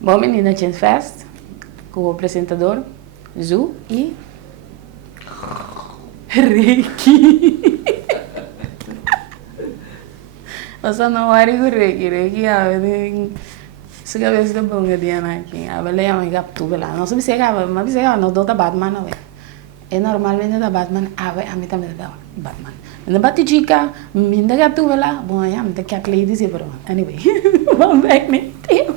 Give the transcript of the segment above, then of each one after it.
Bom, menina, tinha fest com o apresentador, Zu e Ricky. Masa não era o Ricky, se cabeça da bunga de aqui, a baleia me captou lá. Não sei se é mas se é não dou da Batman não é. É normalmente da Batman, a mim também da Batman. Na batidica, me ainda captou lá, bom, a mim que a Clay disse para anyway, vamos back no tema.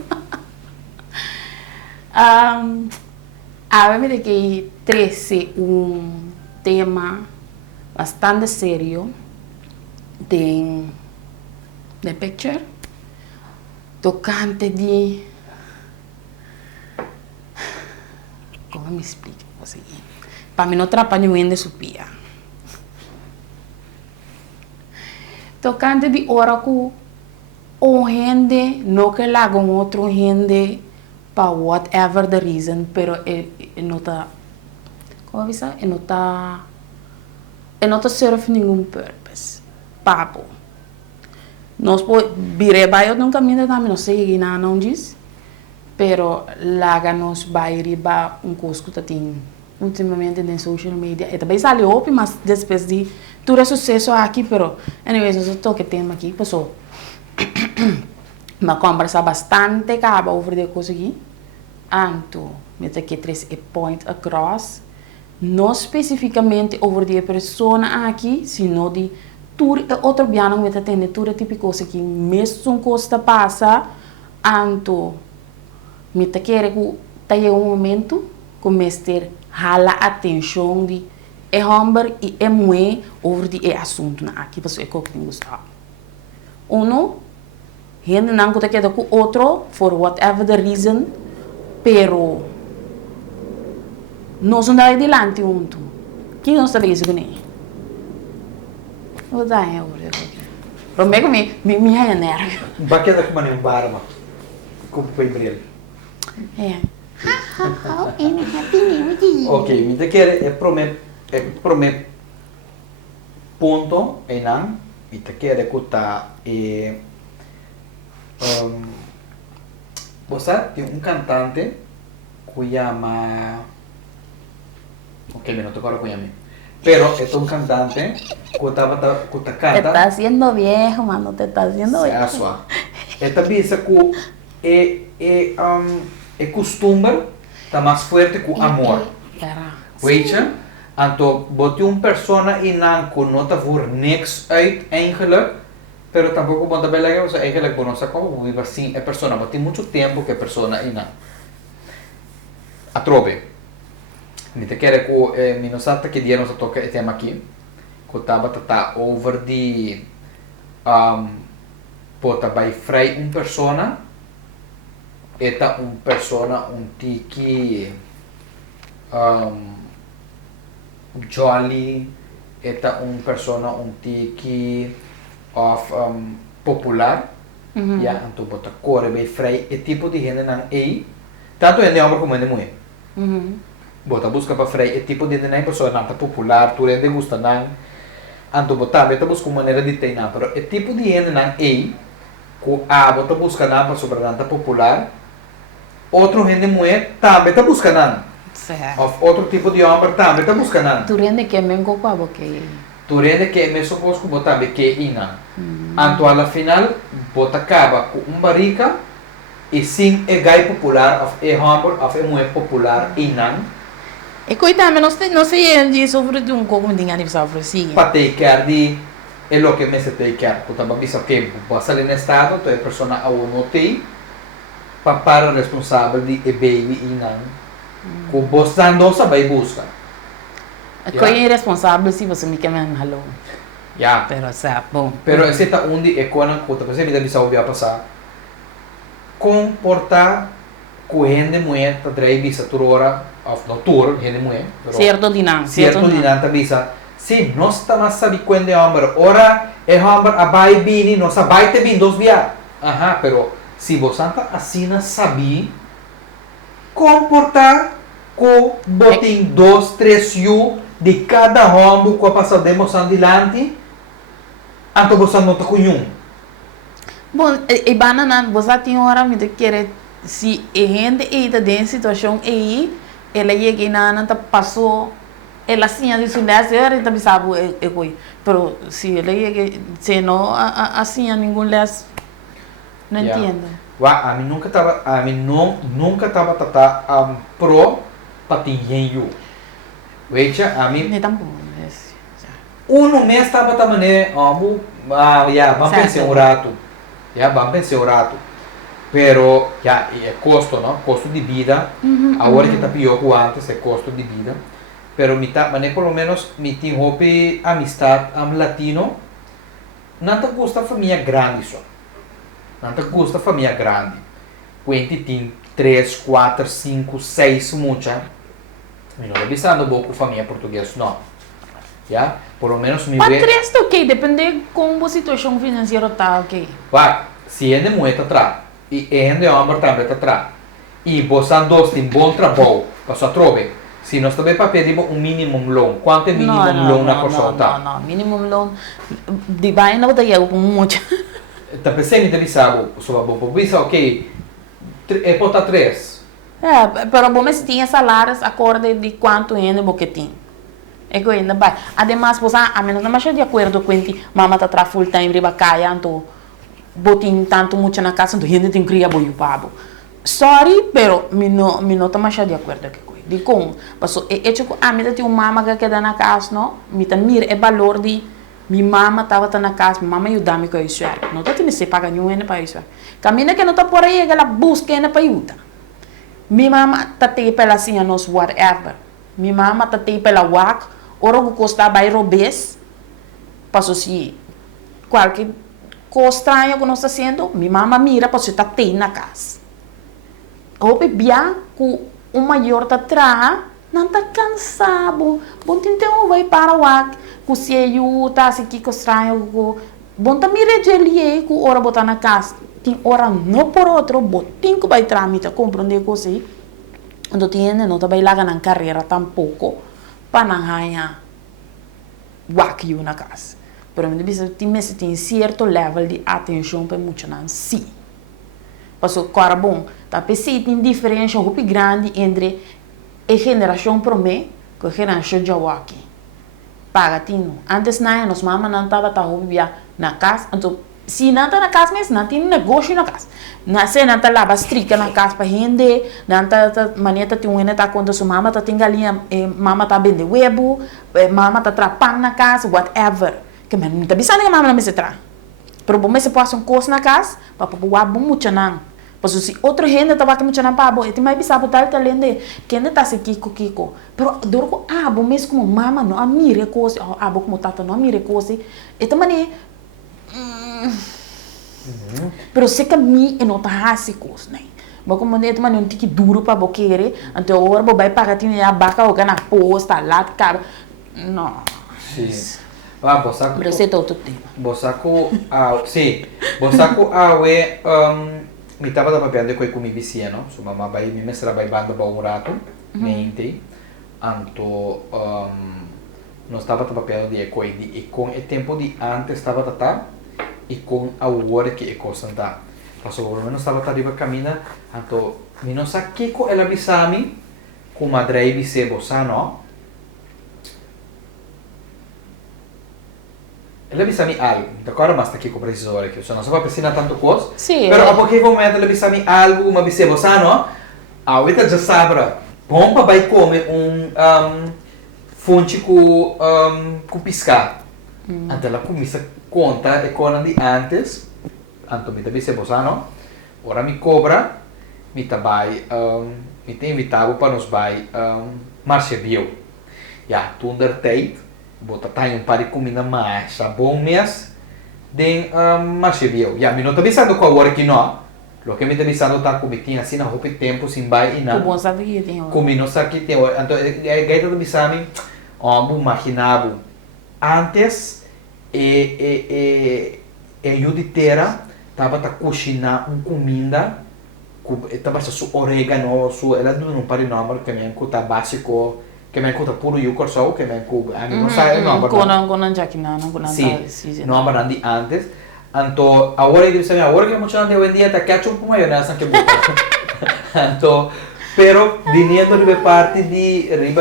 A mim que trouxe tema bastante sério de picture tocante de como me explico assim para mim não atrapalha ainda supia tocante de hora que o gente não que lá com outro gente para whatever the reason pero não está como você não está serve nenhum purpose papo nós viremos num caminho também, não sei nada não diz, pero lá nós vai riba cusco que tem ultimamente na social media, e também saiu open, mas depois de tudo sucesso aqui, pero anyways, nós toque tema aqui, pessoal, mas conversa bastante acaba over de coisa aqui, anto, me que três point across, não especificamente over de persona aqui, sino de tur outro piano que está tendo tudo tipo de coisa que mesmo costa passa anto me tá querer que tá um momento que mestre hala atenção de é homem e é mulher over de assunto na aqui para o que tem gostado gente não que tá querendo com outro for whatever the reason pero nós não adiante junto que não está isso com ele Vou dar euro. Promego me é nervo. Bakit ako man yung barma? Kung April. É. How in happy new year. Ok, mi te quer promet ponto enang mi te quer kuta você tem cantante que llama ok, me no te acuerdo cómo pero es un cantante que canta. Te está haciendo viejo, mano, te está haciendo viejo. Asua. Esta dice que el costumbre está más fuerte que el amor. Weet anto bote persona inanko no ta voor niks uit eigenlijk, pero tampoco bota bela que eigenlijk bueno sa como vive assim é persona, mas tem muito tempo que a persona inan. Atrobe. Mi te quer que mi nosata que dia nos toca o tema aqui, que tava tá over de pota by frei persona, eta persona tiki jolly, eta persona tiki of popular, ja, anto bota core by frei e tipo de gente nan tanto é de homem como é de mulher. Bota busca para frei é tipo de nem pessoa nada popular, tu rende gusta não, anto bota beta busca maneira de ter não, pero é tipo de gente não bota busca não para sobre nada popular, outro rende mulher tá beta busca não, of outro tipo de homem tá beta busca não. Tu rende que me encoco a boque. Tu rende que me supposto bota be que ina, anto alla final bota acaba com barica e sim é gai popular of é homem of é mulher popular inan. E coitado, não sei de sobre de como de aniversário assim. Para take care de é lo que me se take care. Quando a bisa que passa ali no estado, tu é persona a uno te para responsável de e baby inan. Com você não sabe busca. Quem é responsável se você me quer me halou. Ya. Pero sa bom. Pero esse tá onde é quando você me dá bisa obvia passar. Comportar com gente mulher tá trai bisa turora of no tour gente mulher. Certo dinam. Certo dinam tá bisa. Sim, nós tá mais sabe quando é homem. Ora é homem a vai bini, nós a vai te bin dos via. Aha, pero se você tá assina sabe comportar com botin 2, 3 yu de cada homem que passa demonstrando dilante, anto você não tá com um. Bom, e banana, você tem hora me de querer se a gente está dentro de situação aí, ela chega na não passou, ela sim de sua ela está pensando é coi, pero se ela chega, se não assim a nenhum les, não entendo. A mim nunca tava pro patinho. Veja, a mim Nem tampouco. uno mês estava também, vamos pensar um rato, vamos pensar um rato. Pero é custo, não? Custo de vida. Agora que está pior que antes, é custo de vida. Pero mas pelo menos me tem hope amistad latino. Não te gusta família grande só. Não te gusta família grande. Quando tem 3, 4, 5, 6 mucha. Eu não estou pensando pouco família portuguesa, não. Por lo menos me vê. Mas está ok, depende como a situação financeira está ok. Se é de moeda atrás. E ainda é uma também atrás. E você dois tem bom trabalho para sua trobe. Se nós também para pedir minimum loan, quanto é minimum loan na pessoa tá? Não, minimum loan de bem não vai com muito. Tá pensando em devisar, só para pensar, ok, é para 3. Pero bom se tinha salários acorde de quanto ainda que tem. É que ainda vai. Además, você a menos não mais de acordo com que mama tá tra full time riba caia, então botin tanto muito na casa, então ainda tem que criar boio pabo. Sorry, pero me não tá mais de acordo com que de como, passou é tipo a mim tem uma mama que queda na casa, não? Me tá mira é valor de minha mama tava na casa, minha mama ajuda-me com isso, não tá tendo se paga nenhum ainda para isso. Caminha que não tá por aí, ela busca ainda para ajuda. Minha mama tá te pela assim a nós whatever. Minha mama tá te pela wak, ora que custa vai robes, passou se qualquer coisa estranha que nós está fazendo, minha mama mira para você tá te na casa. Hope bia que o maior tá atrás, não tá cansado. Bom então vai para o ar, que se ajuda, se que estranho, bom tá mira de ali, que ora botar na casa. Tem hora não por outro, tem que vai tramitar, compreender coisa. Então tem não tá vai lá na carreira tampouco, para não ganhar wak na casa. Pero me tem certo level de atenção para muito não sim. Passou cara bom, tá pensei tem diferença muito grande entre a geração para mim com a geração de wak. Paga tino. Antes na nós mama não tava tá via na casa, então se não tá na casa mesmo, não tem negócio na casa. Na se não tá lava strica na casa para render, não tá maneta tem um tá quando sua mama tá tem galinha, mama tá vende webo, mama tá trapando na casa, whatever. Que mas não tá pensando que mama não me se tra. Pero bom se passa coisa na casa, para poder bom muito não. Pois se outra gente tava que muito não para bom, e mais bisa botar talento, que ainda tá se kiko. Pero dorco bom mesmo como mama não amire coisa, bom como tata não amire coisa. E também pero se que mi e não tá assim coisa, né? Mas como nem também não tem que duro para boqueire, então agora vai pagar tinha a baca ou na posta lá, cara. Não. Sim. Bosaco. Pero esse é outro tema. Bosaco, sim. Bosaco, me tava da papel de coi com mi vicino, sua mamá vai me mestra vai banda ba um rato, mente. Anto nós estava da papel de coi e com o tempo de antes estava tá e com a hora que é coisa tá. Passou pelo menos estava tá riba camina, anto me não sa que co ela bisami com madrei bise bosano. Ela bisami algo, agora mas tá aqui com o precisor que eu não só para precisar tanto coisa. Sim. Pero a qualquer momento ela bisami algo, uma bise bosano, a outra já sabe, bomba vai comer fonte com piscar. Anto ela começa conta e conan de antes, anto me tabi se bosano, ora me cobra, me tabai, me te invitado para nos vai marcha bio. Ja, toen der tijd, bota tayo um par de comida mais, sa bom mês, de marcha bio. Ja, me não tabi sando com a hora que não, lo que me tabi sando tá comitinha assim na roupa tempo sem vai e não. Como sabe que tem hora. Como não sabe que tem hora, então gaita tabi sami, imaginavo antes eu de terra tava a cozinhar comida tava su orégano su ela não pare número que me conta básico que me conta puro eu corso que me a mim não sai não com já que não sim não mas de antes então agora ele sabe agora que muito de hoje em dia tá ketchup com maionese que botar Então, pero dinheiro riba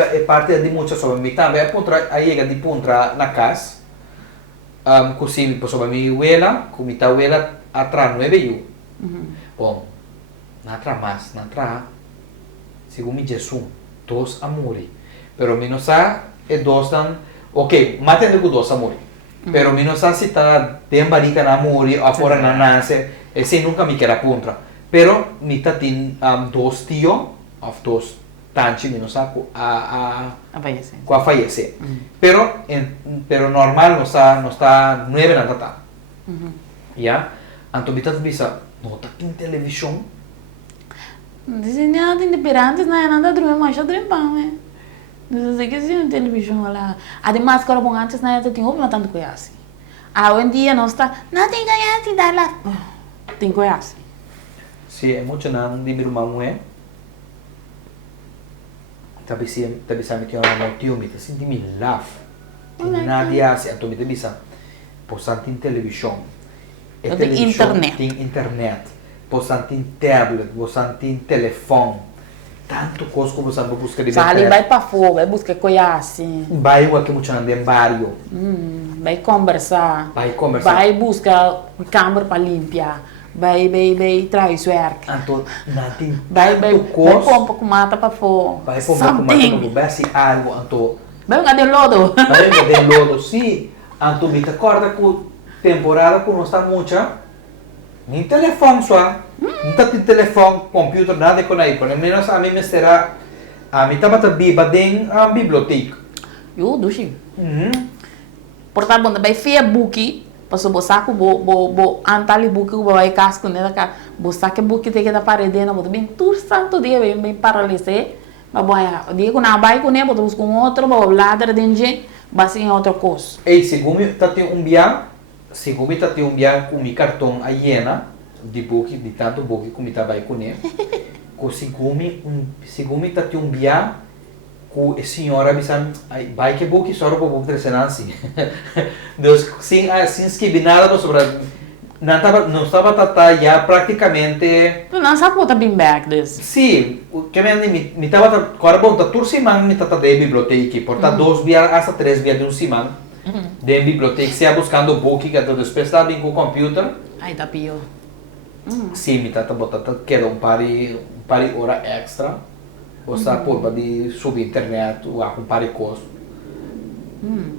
é parte de muitas sobre mim também aí chega de puntra na casa così sobre minha abuela com minha abuela atrás 9 bom natra mais natra segundo me Jesus dos amores pero mi não sa é dos dan ok matando com dos amores pero mi não sa se tá tem barica na amore ou fora na nasce e se nunca me quer puntra pero mi tá tem dos tio of dos tanti mi non sa a fallecer pero normal não está 9 na data ya anto mi tá bisa não tá em televisão dizem nada independente não é nada dormir mais dormir pão não sei que se televisão lá además quando bom antes não tinha ouvido tanto coisa assim hoje em dia não está não tem ganhar se dá lá tem coisa assim sim é muito não de minha mulher tapi bisa mi tiyo na tio mi ta sinti mi love nadia si anto mi ta bisa posanti in televisão tem internet posanti in tablet posanti in telefone tanto coisa que você busca de sali vai para fora vai buscar coisa assim vai o que muito andem barrio vai conversar vai buscar câmera para limpar vai traz work anto natin vai pompa com mata para fora vai pompa com mata para vai se algo anto vai de lodo sim anto me te acorda com temporada que não está muita nem telefone só não tá tem telefone computer nada com aí pelo menos a mim me será a mim tá bata biba den a biblioteca eu dushi portanto bom vai feia book passou botar com bo antali book o vai casco né da botar que book tem que da parede na botar bem tudo santo dia bem paralisé mas bom dia com na vai com né botar com outro bo ladra dentro basi em outra coisa ei segundo tá tem um biar com mi cartão a hiena de book de tanto book como tá vai com né com segundo tá tem um biar com a senhora bisan vai que book só para book trezenansi dos sin esquibinada sobre não estava tata já praticamente não sabe botar bem back this sim que me estava agora bom tá tursimang me tata de biblioteca porta 2 biar hasta 3 biar de um simang de biblioteca se buscando book que todo especial bem com computer aí tá pior sim me tata botar queda pari hora extra ou está por de subir internet ou a pari coisa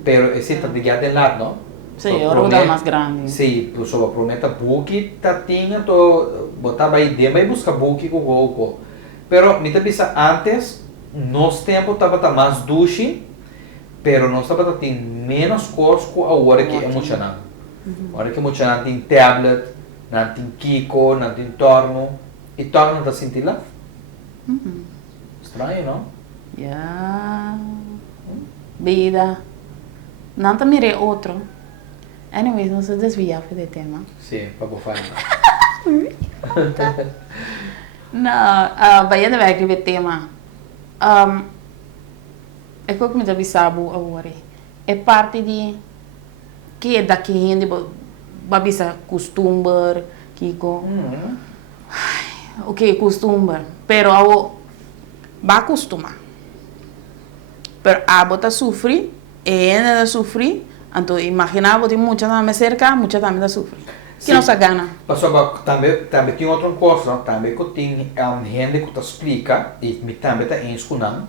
pero esse tá de de lado não sim agora mais grande sim por sobre prometa book tá tinha to botar vai de vai buscar book com Google pero me tá bisa antes nos tempo tava mais duche pero não estava tem menos coisas com a hora que é emocionante a hora que é emocionante tem tablet não tem Kiko não tem torno e torno tá sentindo lá estranho não vida não tá mirei outro anyways não se desvia do tema sim para falar não vai ainda vai escrever tema é como me deve saber agora é parte de que é daqui ainda babisa costume Kiko ok costume pero ao vai acostumar pero a bota sofre e ainda sofre então imaginava que muita também cerca muita também sofre que não se gana passou também tem outra coisa também que tem gente que te explica e me também tá ensinando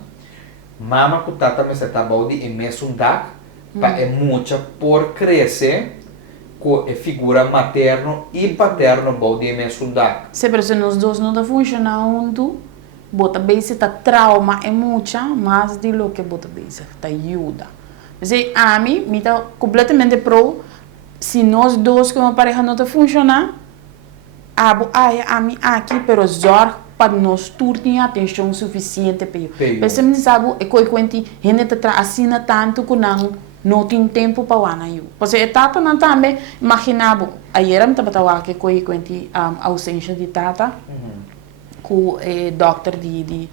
mama que tá também se tá body e mesmo dak para é muita por crescer com a figura materno e paterno body e mesmo dak sempre se nós dois não tá funcionando bota bem se tá trauma é muita mais de lo que bota bem se tá ajuda mas a mim me tá completamente pro se nós dois como pareja não tá funcionar a mim aqui pero zor para nós ter atenção suficiente para eu você me sabe é que quando gente tá assina tanto que não tem tempo para o eu porque é tata não também imaginava ayer me tava que quando ausência de tata com o doctor de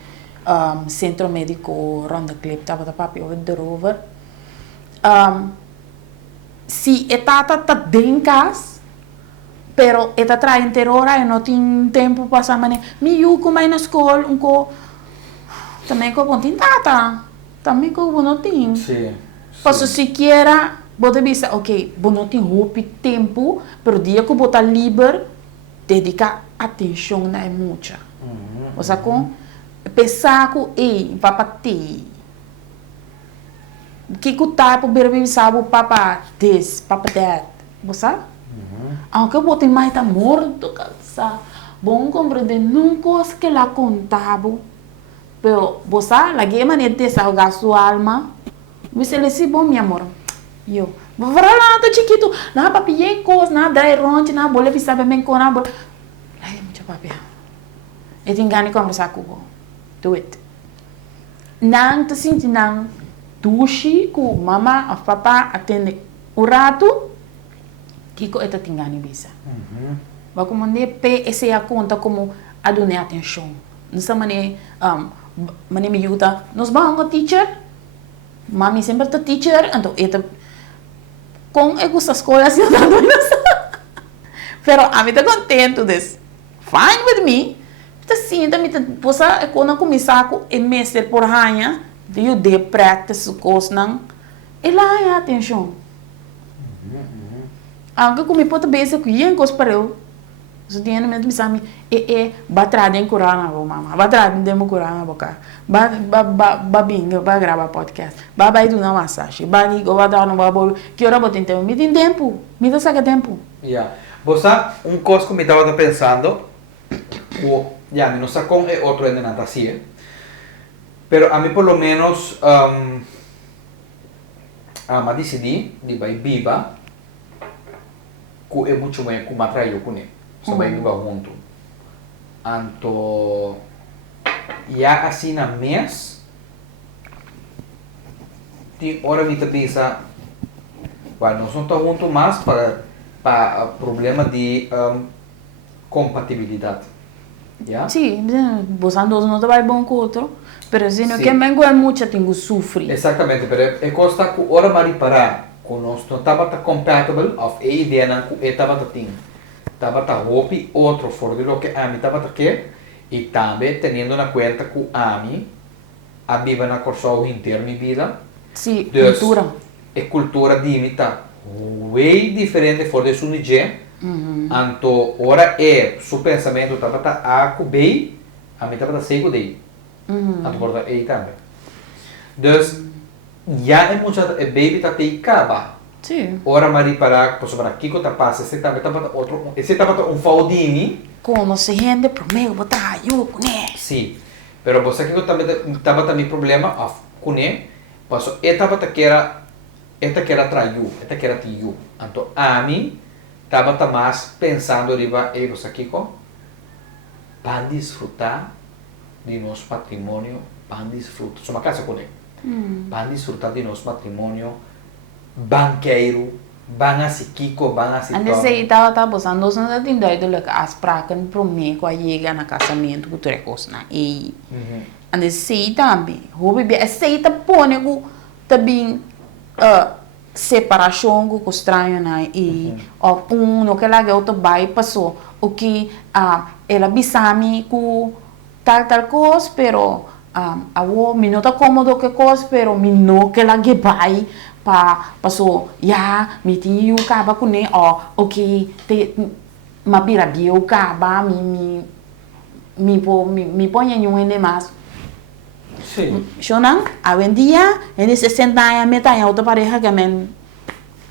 centro médico Ronda Clip estava da papi over the rover se a tata tá dentro casa pero eta trai inteira hora e não tem tempo para passar mané. Mi yuko mai na escola, também com bom tata, também com bom não tem. Sim. Posso sequer, você pensa, ok, bom não tem roupa tempo, pero dia que botar livre, dedicar atenção na é muita. Você com pensar que ei, papati. Que tá para ver sabe papa this, papa that. Você? Aunque eu botei mais tá morto, cansado. Bom compreender nunca que lá contava. Pero você, la guia de desahogar sua alma. Você lhe bom, meu amor. Eu, vou falar nada chiquito, na papier coisa, na dry ronte, na bola que sabe bem com na bola. Lá é muito papel. Eu tenho ganas de conversar com você. Do it. Não te senti não duche com mama ou papá atende o rato. Kiko eta tem ganas de bisa. Vai como ne pe esse a conta como a dar atenção. Nessa maneira, maneira me ajuda. Nós vamos ao teacher. Mami sempre tá teacher, então eta com eu gosto da escola assim não pero a mim tá contento des. Fine with me. Tá sim, tá me tá possa quando começar com e mestre por ranha, de eu de practice coisa não. E lá é atenção. Aunque como pode basic yen coisa para eu. So dia no momento me sabe batrada em Corana, mama. Batrada demo Corana boca. Ba bingo, ba gravar podcast. Ba vai do na massagem. Ba ligo, ba dar no babo. Que hora botem tempo? Me tem tempo. Me dá saca tempo. Yeah. Você, coisa que me estava pensando, não sei como é outro ainda não assim, pero a mim por lo menos a decidi de vai viva, que é muito bem com matraio com ele. Só vai viva junto. Anto já assim na mês, tem hora me pensa, vai nós não estamos juntos mais para problema de compatibilidade. Yeah? Sim, você não trabalha bom com o outro, mas se não quer bem é muito, tem que sofrer. Exatamente, mas é coisa que hora mais parar, com nós não estava compatible, ou a ideia não estava tem. Estava hopi outro fora de lo que a mim estava aqui e também tendo na conta que a mim a viva na corso inteira minha vida. Sim, cultura. É cultura de mim tá bem diferente fora de sua nível. Anto ora é seu pensamento estava a bem, a mim estava seco dele. Anto por aí também. Dus já é muito é baby tá te acaba. Sim. Ora mari para sobre aqui que tá passa, esse estava outro, esse estava faudini. Como se rende pro meu botar eu com né? Sim. Pero você que também problema com ele, passou etapa que era traiu, esta que era tiu. Então a mim estava mais pensando riba e você aqui para desfrutar de nosso patrimônio, para desfrutar, só uma casa com ele. Para desfrutar de nosso patrimônio banqueiro, van a Kiko, van a Ande sei estava buscando nós não tem doido as prakas pro mim quando chega na casamento que tu recos na e ande sei também o bebê aceita pone que também separação com estranho na e no que lá outro vai passou o que ela bisami com tal coisa pero awo minuto cómodo que coisa pero mino que lá que vai passou me tinha o caba com ele ok te mabira bio o caba me põe em um ende mais sim shonang hoje em dia ele 60 anos meta em outra pareja que men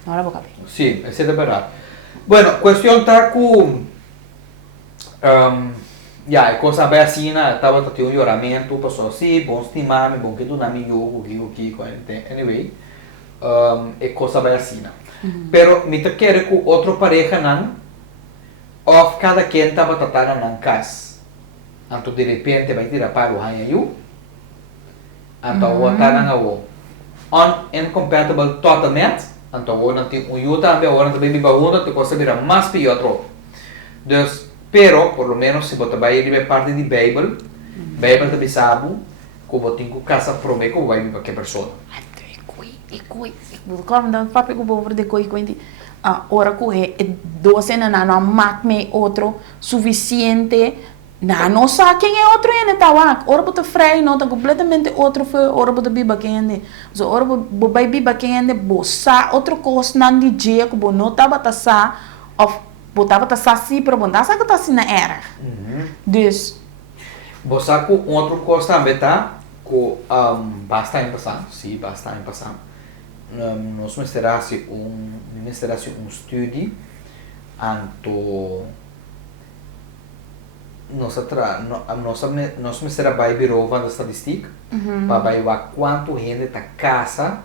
agora vou caber sim é verdade bueno questão tá com é coisa bem assim estava tendo um oramento passou assim bom estimar bom que tu não me jogo aqui anyway é coisa bem assim. Pero me te quero que outra pareja não, ou cada quem estava tratando na casa. Então de repente vai tirar para o ranho eu, então o tá na o incompatible totalmente, então o não tem um eu também o não também me bagulho, te coisa vira mais pior. Dus, pero por lo menos se você vai ir parte de Bible, Bible também sabe que você tem que casa prometer que vai vir para que pessoa. Como não papo que vou ver de coi ora que docena não mate outro suficiente. Não sabe quem é outro ainda tá lá. Ora bota freio não tá completamente outro foi ora bota biba quem ainda. So ora bota biba quem ainda bossa outra coisa não de dia que bo não tá bata sa of botava tá sa si pero bom tá sa que tá assim na era. Dus Bossa com outro coisa também tá com basta em passar, sim, basta em passar. Nós mostrarse um estudo anto nós mostrar vai biro van da estatística para vai ver quanto gente tá casa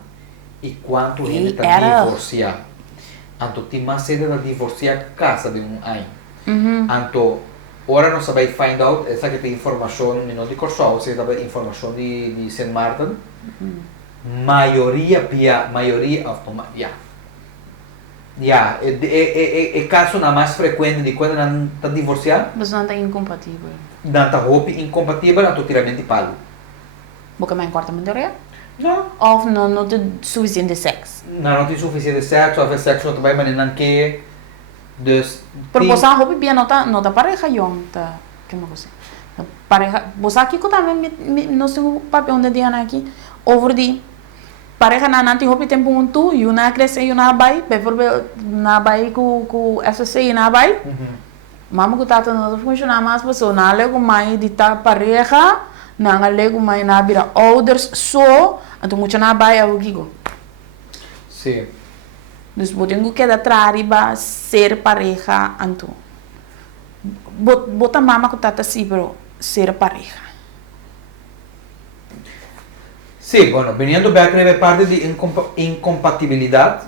e quanto gente tá divorciado. Anto tem mais gente tá divorciado casa de ano. Anto ora nós vai find out essa que tem informação não de Corsol, se dá informação de Saint Martin. Maioria é caso na mais frequente de quando não está divorciado. mas não tá incompatível. Não está roupa incompatível, não tiramento pago. Porque me importa muito real. Não. Of não tem suficiente sexo. Não tem suficiente sexo, ou sexo não também, mas não quer. Dus. Pero você a roupa bem não tá pareja yon tá que me gosta. Pareja, você aqui que também não sei o papel onde dia aqui over de pareja na tem roupa tempo um tu e uma cresce e uma vai, por na vai com SSC e na vai. Mama que tá não funciona mais pessoa, na lego mais de tá pareja, na lego mais na bira others so, então muito na vai é o gigo. Sim. Dus tenho que dar trariba ser pareja anto. Bota mama que tá assim, pero ser pareja. Sim, bueno, veniendo back a parte de incompatibilidade,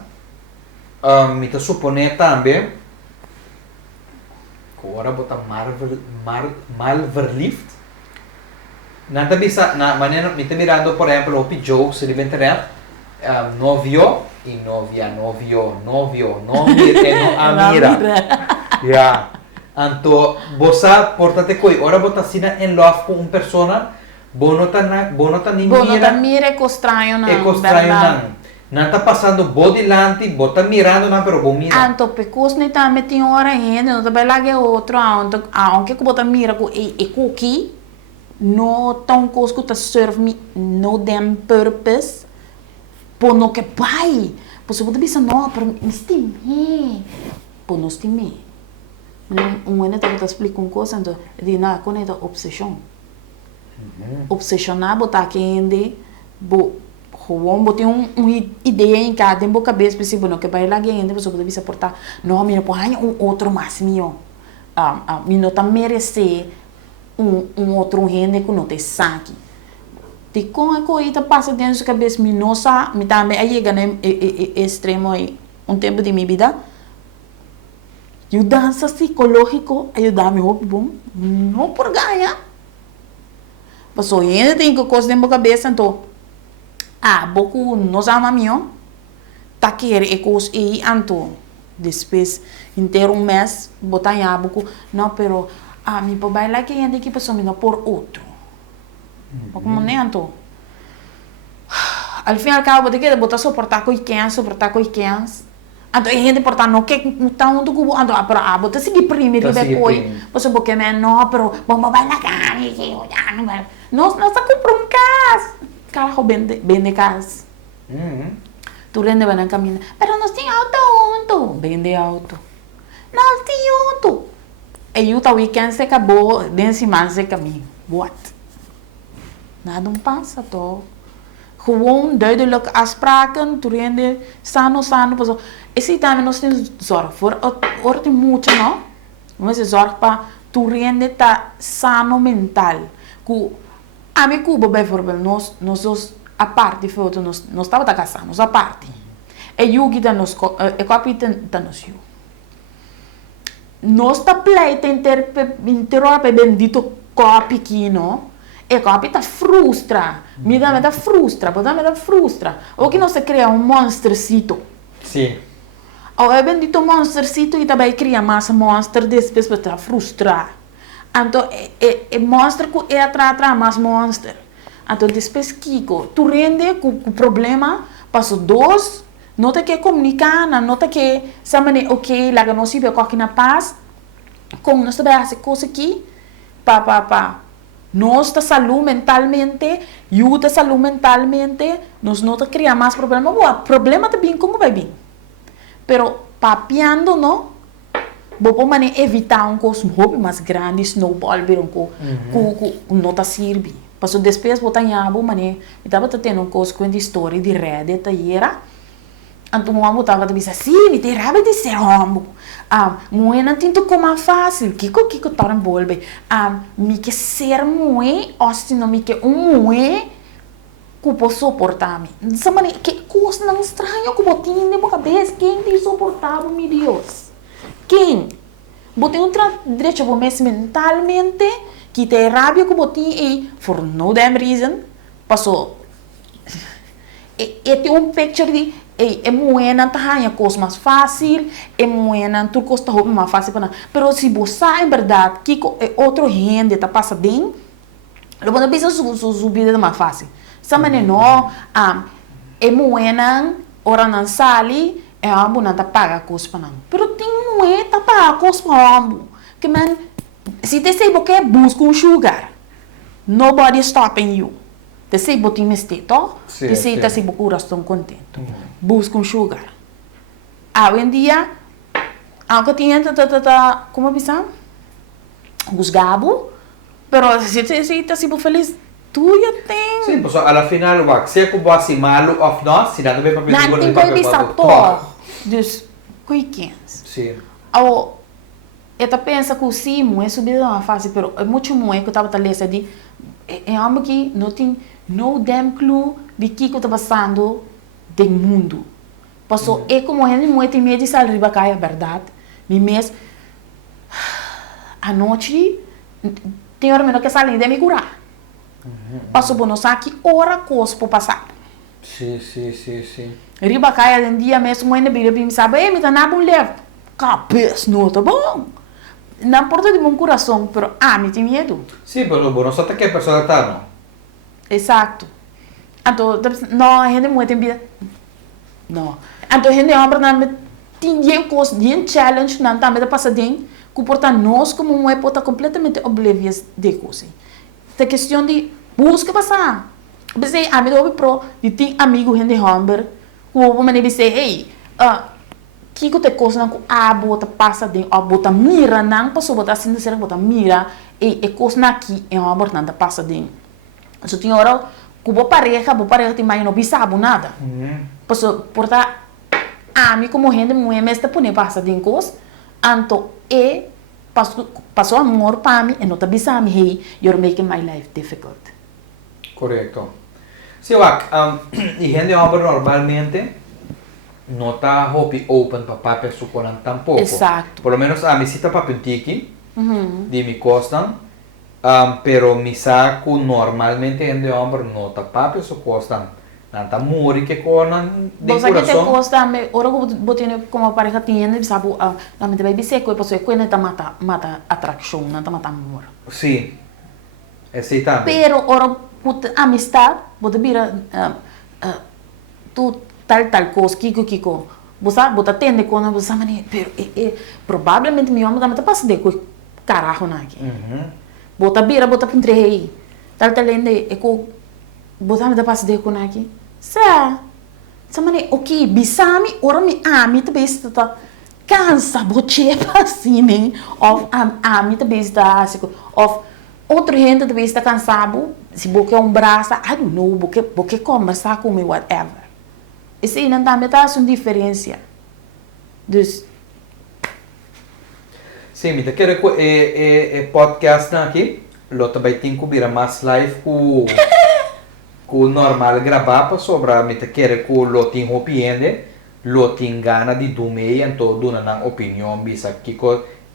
me te supone também que agora bota mal verliefd. Nanta bisa, na maneira, me te mirando, por exemplo, o jokes de internet, novio e novia, novio e no amira. Yeah. Anto, bosa, portate coi, ora bota sina en love com persona, bonota mira e costraio na. Não tá passando bodilante, bota mirando na pero bom mira. Anto pecus nem tá metendo hora ainda, não tá bem lá que outro, aonde que bota mira com e cookie, no tão cosco tá serve me no damn purpose, por no que pai, por se bota bisa no, pero estime, por no estime. Ano tá bota explica uma coisa, então de na coneta obsessão. Obsessionar botar aqui ainda, gewoon botar ideia em cada boca cabeça possível não que vai lá ainda você pode portar não me não pode outro mais meu me não tá merecer outro rende que não tem saque de com a coisa passa dentro da cabeça me não sa me também aí chega no extremo aí tempo de minha vida ajudança psicológico ajudar me bom não por ganhar pessoa ainda tem que coisa dentro da cabeça então boku nos ama mio tá querer ecos e anto depois inteiro mês botar em boku não pero mi papai lá que ainda que pessoa me não por outro como nem anto al fim e al cabo de que botar suportar com quem anto é gente portar não que tá um do cubo anto para botar seguir primeiro depois você porque não pero vamos vai na cara não tá comprando casa carajo vende casa tu rende vai na caminho pero nós tem auto vende auto nós tem auto e o weekend se acabou dentro semana se caminho what nada passa to gewoon duidelijk afspraken tu rende sano pas esse também nós temos zorg voor orte muito não mas zorg para tu rende tá sano mental a mim Cuba, bijvoorbeeld, nós a parte foto nós estava da casa, nós a parte. E eu que nós e capita nós eu. Nós tá pleita inteiro pe bendito copi pequeno. E capita frustra. Me dá frustra. O que nós cria monstercito. Sim. O é bendito monstercito e também cria mais monster depois para frustrar. Então, monster que é atrás mais monster. Então, depois Kiko, tu rende com o problema, passou Nota que comunicar, nota que samane ok, lá não se vê qualquer na paz, com nós também essa coisa aqui, pá. Nós ta saúde mentalmente, eu ta saúde mentalmente, nós não ta criar mais problema. Boa, problema também como vai bem. Pero papiando não, vou mane evitar coisa hobby mais grande, snowball, ver não ta sirve. Passo depois botar em abo mane, estava tendo coisa com a história de rede ta era. Então, o amo estava dizendo assim, me tem raiva de ser homo. Não tinto como fácil. Kiko tá em bolbe. Me que ser muito, ou se não me que muito, que posso suportar me. Dessa maneira, que coisa não estranha que eu tenho na minha cabeça. Quem tem suportável, meu Deus? Quem? Eu tenho direito a comer mentalmente, que tem raiva que eu tenho e, for no damn reason, passou. E tem picture de é moena tá coisa mais fácil, é moena tudo custa mais fácil para pero se você em verdade que outro gente tá passa bem, eu vou pensar subir é mais fácil. Samane não, é moena ora não sali, é ambo não tá paga coisa para não. Pero tem moena tá paga coisa para ambo. Que man, se te sei porque busca sugar, nobody stopping you. Te sei botin mesteto, te sei te sei bocura estão contento. Busca sugar. Hoje em dia, aunque tinha como pensar, os gabo, pero se te sei te sei feliz, tu já tem. Sim, porque ao final o se é como assim malo of nós, se nada bem para pensar. Não tem como pensar todo, dos weekends. Sim. Ou eu penso que o sim é subida mais fácil, pero é muito muito que eu estava lendo de é algo que não tem no damn clue de que está passando no mundo. Passou, é como a gente muito medo de sair riba caia, verdade. Me mesmo, à noite, tem hora menos que sair de me curar. Passou, por não saber que hora coisa para passar. Sim. Riba caia, um dia mesmo, ainda bem, sabe, me dá nada leve. Cabeça, não tá bom. Não porta de meu coração, pero me tem medo. Sim, pero não só que a pessoa está, não? Exato. Então, não, a gente muito em vida. Não. Então, a gente é uma tem coisa, tem challenge, não também da passadinha, que porta nós como uma pota completamente oblivious de coisa. É questão de busca passar. Você a mim do pro, de tem amigo gente hamburger, o homem me dizer, hey, que te coisa não bota passa de bota mira não passou bota assim ser bota mira e coisa aqui é uma importante passa de so tinha hora que bo pareja tem mais não bisabo nada passou porta mim como gente muito mais te pone passa de coisa anto passou amor para mim e não te bisami hey you're making my life difficult. Correto. Se e gente normalmente não está open para papel suconan tampoco. Exato. Por lo menos a mim está papel tiki, de mi costan, pero mi saco normalmente gente homem não está papel suconan, não está muri que conan de coração. Você que te costa, ora que botei como pareja tinha, sabe, a mente vai biseco e passou e não tá mata atração, não tá mata amor. Sim. Esse também. Pero ora amistad, bota vira tu tal coisa, Kiko. Você atende quando você mani, pero provavelmente meu homem também passa de coisa carajo aqui. Bota puntrei. Tal lende e ko você também passa de coisa aqui. Sa mani, ok, bisami ora mi também está cansa, boche assim, of mi também está assim, of outro gente também está cansado, se você braço, I don't know, porque conversar com me whatever. Isso aí não também tá uma diferença. Dus sim, me quero que podcast aqui, lo também tem que vir mais live com normal gravar para sobre me quero que lo tem opinião, lo tem gana de dormir, então dona na opinião, bisa que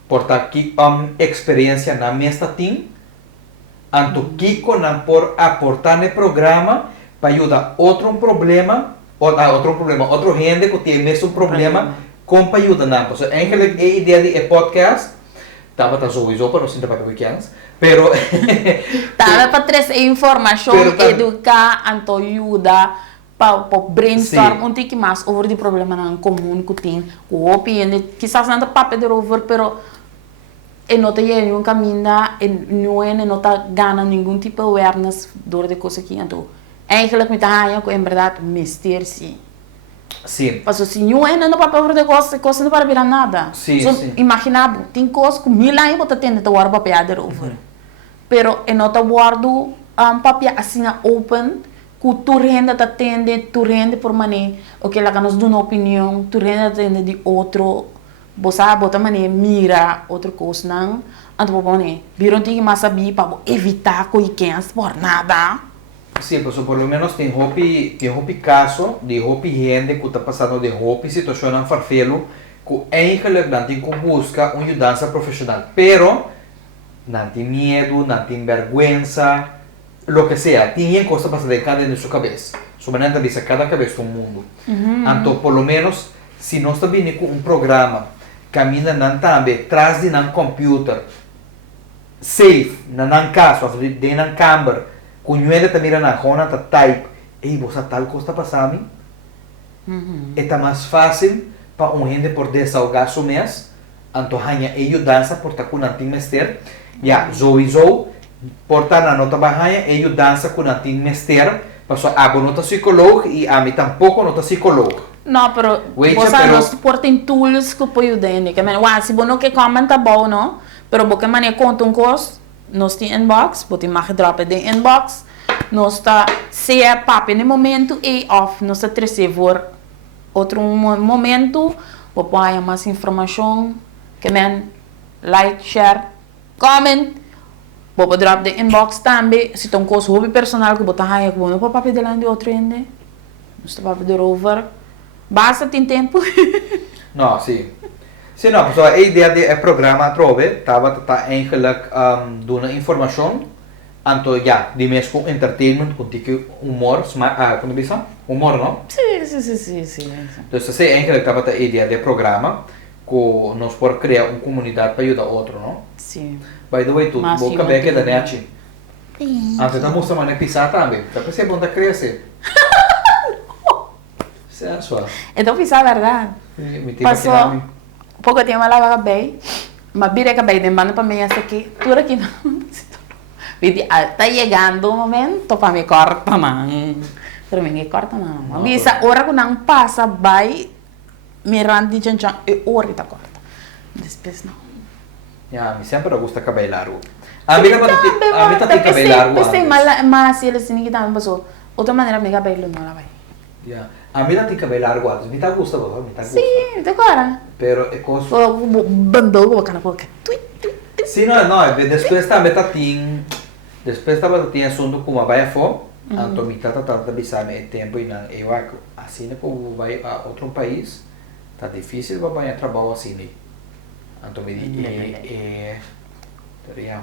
porta aqui experiência na mesma tem, então Kiko não por aportar no programa para ajudar outro problema outro gente que tem mesmo problema, como ajuda não. Então, eigenlijk a ideia de podcast, estava sowieso para não sentir para weekends, pero estava para trazer informação, educar, então ajuda para brainstorm Sim. um pouco mais over o problema em comum que tem, o opinião, quizás não está papel over, pero e não tem um caminho, e não está ganhando nenhum tipo de awareness door de coisa que então, eigenlijk met haar que em verdade mister sim. Sim. Mas se não é no papel over de coisa não para virar nada. Sim, So, sim. imaginado, tem coisas que 1000 anos você tem de war papel de over. Pero e não está guardo papel assim open, que tu renda tá tende, tu rende por maneira, ok, lá que nos dá uma opinião, tu renda tende de outro, você bota maneira mira outra coisa não, então bom viram que mais saber para evitar que quem por nada. Sim, por lo menos tem hopi caso de hopi gente que está passando de hopi situação em farfelo que eigenlijk não tem como buscar uma ajuda profissional, pero não tem medo, não tem vergüenza, lo que sea, tem coisa passada dentro de sua cabeça. Sua maneira de ver cada cabeça do mundo. Então, por lo menos, se nós está vindo com um programa, caminha não também, traz de um computer, safe, não caso, de não câmera, com ele também na rona, tá type, ei, você tal coisa está passando, é mais fácil para gente por desahogar seu mês, então hanya ajudança por estar com um mester, já, zo, porta na nota bahaya e eu dança com a mester, passou a nota psicólogo e a mim tampouco nota psicólogo. Não, pero você não suporta tools que pode ajudar, que mas se você não quer comentar bom, não, pero porque mané conta um coisa, nós tem inbox, você mag drop de inbox, nós está se é papo no momento e off, nós está trazer por outro momento, você põe mais informação, que man like, share, comment. Bobo drop de inbox também, se tem coisa hobby personal que botar aí, que não pode papel de outro ainda, não está papel de over, basta tem tempo. Não, sim. Sim, não, pessoal, a ideia do programa trove, estava eigenlijk dando informação, então já, de mesmo com entertainment, com humor, como diz? Humor, não? Sim. Então, essa é eigenlijk estava a ideia do programa, que nós podemos criar uma comunidade para ajudar outro, não? Sim. By the way, tu boca bem que da net. Antes da moça mané pisar também. Tá para ser bom da crescer. Isso é a sua. Então fiz a verdade. Passou pouco tempo ela vai bem, mas vira que bem demanda para mim essa aqui, tudo aqui não. Vidi, tá chegando o momento para me cortar não. Para mim corta não. Mas essa hora que não passa vai me rende de e hora tá corta. Depois não. Ya, mi sempre gusta cabelo largo. A mí tá tem cabelo largo. Pensei mas ele assim que também passou. Outra maneira me cabelo não lá vai. Ya, a mí tem cabelo largo antes. Me tá gusta, boa, me tá gusta. Sim, agora. Pero é coisa. Bandou com a boca. Sim, não, depois também tá tem. Depois tava tem assunto como vai fo. Então me tá tentando avisar me tempo e não eu assim né como vai a outro país. Tá difícil para ganhar trabalho assim né. Então me teria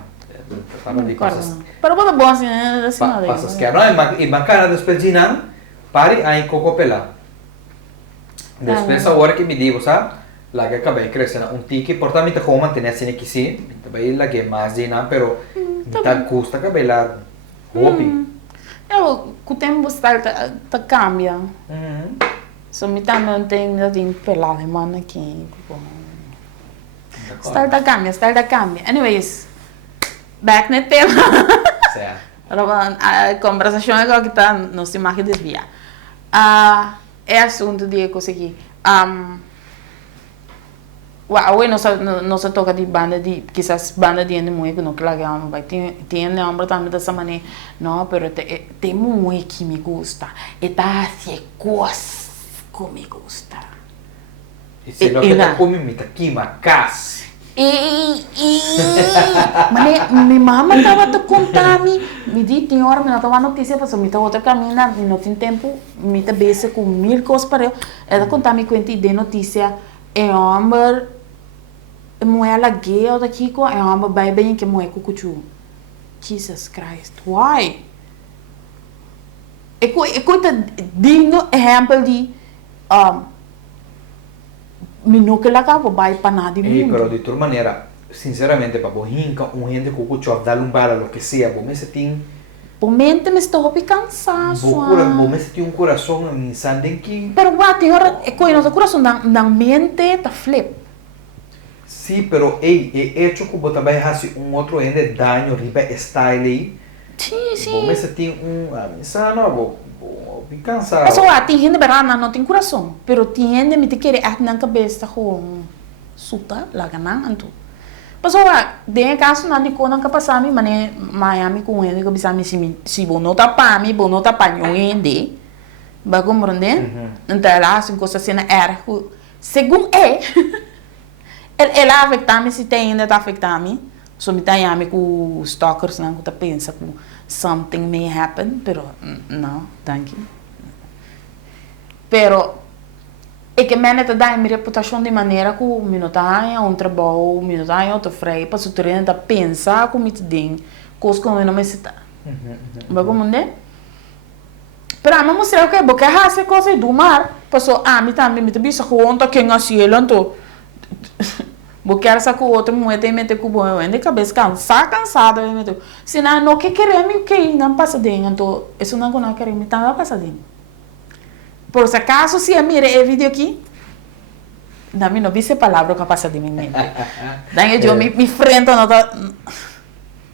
tava de passas. Pero bom bom assim, assim nada. Passas que não e bacana depois de não pare aí cocopela. Depois a hora que me digo, sabe? Lá que acabei crescendo um tique, portanto como manter assim que sim, também lá que mais de não, pero tá custa cabelar hobby. Eu com o tempo tá cambia. So me também tem pelado mano aqui. Style da cambia. Anyways, back no tema. Certo. A conversação agora que tá, não se mais desviar. É assunto de coisa aqui. Hoje não se toca de banda de, quizás banda de muito não que lá vai tem nombre também dessa maneira. Não, pero tem muito que me gusta. E tá assim coisa que me gusta. E se lo que tá comendo aqui, macas. Mas minha mamãe estava a contar me disse tem hora me não tava notícia passou me tá outra caminho não tem tempo me tá bese com 1000 coisas para eu ela contar me quanto de notícia é homem moela gay ou daqui com é homem vai bem que moe cucuchu Jesus Christ why e coisa digno exemplo de me não que lá acaba vai para nada de mim. Pero de toda maneira, sinceramente, para bohinca, gente que cucho dá bala lo que sea, bom esse tem Por mente me estou cansado. Bom, mas tem um coração insano que... Pero what, tem hora, é coisa, nosso coração na mente tá flip. Sim, pero ei, é hecho que você vai fazer outro ende dano, riba style aí. Sim. Bom, mas tem insano, bom, cansado. Mas what, tem gente berana, não tem coração. Pero tem gente me te querer na cabeça com suta, laga na anto. Mas what, de caso não de coisa que passar me mane Miami com ele que bisa me se bom não tá para mim, bom não tá para ende. Ba compreender? Então lá assim coisa cena era segundo ela afeta-me se tem ainda tá afetando-me. So me tá yami com stalkers não que pensa que something may happen, pero não, thank you. Pero é que me neta dá minha reputação de maneira que me não tá um trabalho, me não tá outro freio, para o treino tá pensar como te tem, coisa que eu não me cita. Vai compreender? Pero me mostrar que porque hace coisa do mar, passou me também me bisa conta quem assim ele então porque essa com outro mulher tem meter com bom de cabeça cansada eu meter se não que queremos que não passa dentro então isso não queremos tá passa dentro por se acaso se mire o vídeo aqui não me não vi essa palavra que passa de minha mente daí eu me frente não tá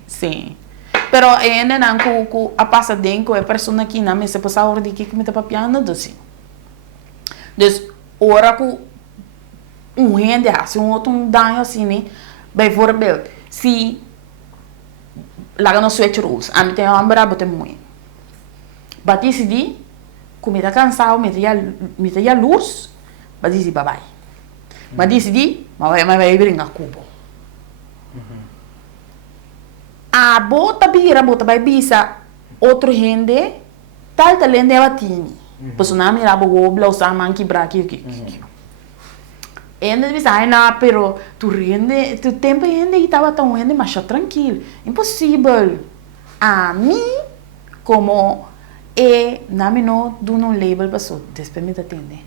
sim pero ainda não com a passa dentro a pessoa aqui não me se passa hora de que me tá papiando assim dus ora com rende assim outro dano assim né bijvoorbeeld se lá no switch rules a mim tem uma braba tem muito bati se di comida cansado me tem luz bati se bye bati se di mas vai brincar cubo a bota vai bisa outro rende tal talento é batini personal me rabo go blausa manki braki ainda me sai na pero tu tempo ainda estava tão ainda mas tranquilo impossível a mim como não me não do não label passou depois me atende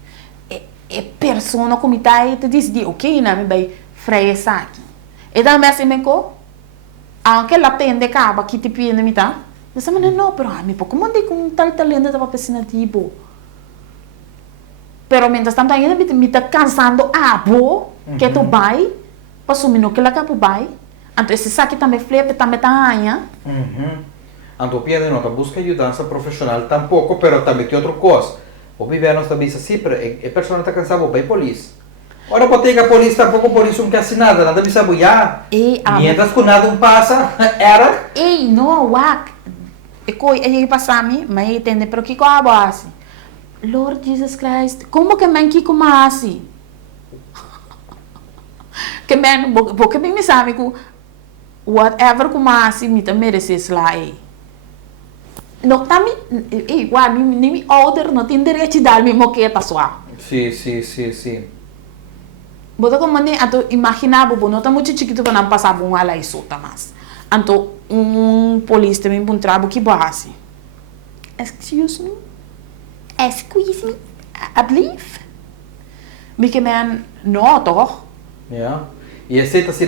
persona como tá e te diz ok não me vai freia aqui e também assim me co aunque la tende acaba que te pide me tá dessa maneira não pero a mim pouco mandei com tal talento estava pensando tipo pero mientras tanto ainda me está cansando que tu vai passou minuto que ela acabou vai então esse saque também flip também tá anha então piede não tá busca ajuda profissional tampouco pero também tem outra coisa o viver nós também assim pero a pessoa está cansada vai polícia ora pode ter a polícia tampouco por isso não quer assim nada me sabe já mientras que nada passa era não wak ele passa a mim mas entende pero que coisa assim Lord Jesus Christ, como que man kiko maasi? Que man, porque bem me sabe que whatever que maasi me também merece lá não tá nem me order não tem direito de dar me moqueta só. Sim. Bota como nem ato imaginava, não tá muito chiquito para não passar bom lá isso tá mais. Anto polícia também encontrava que base. Excuse me, I believe. Porque man, não toch? Ja. E aceita assim,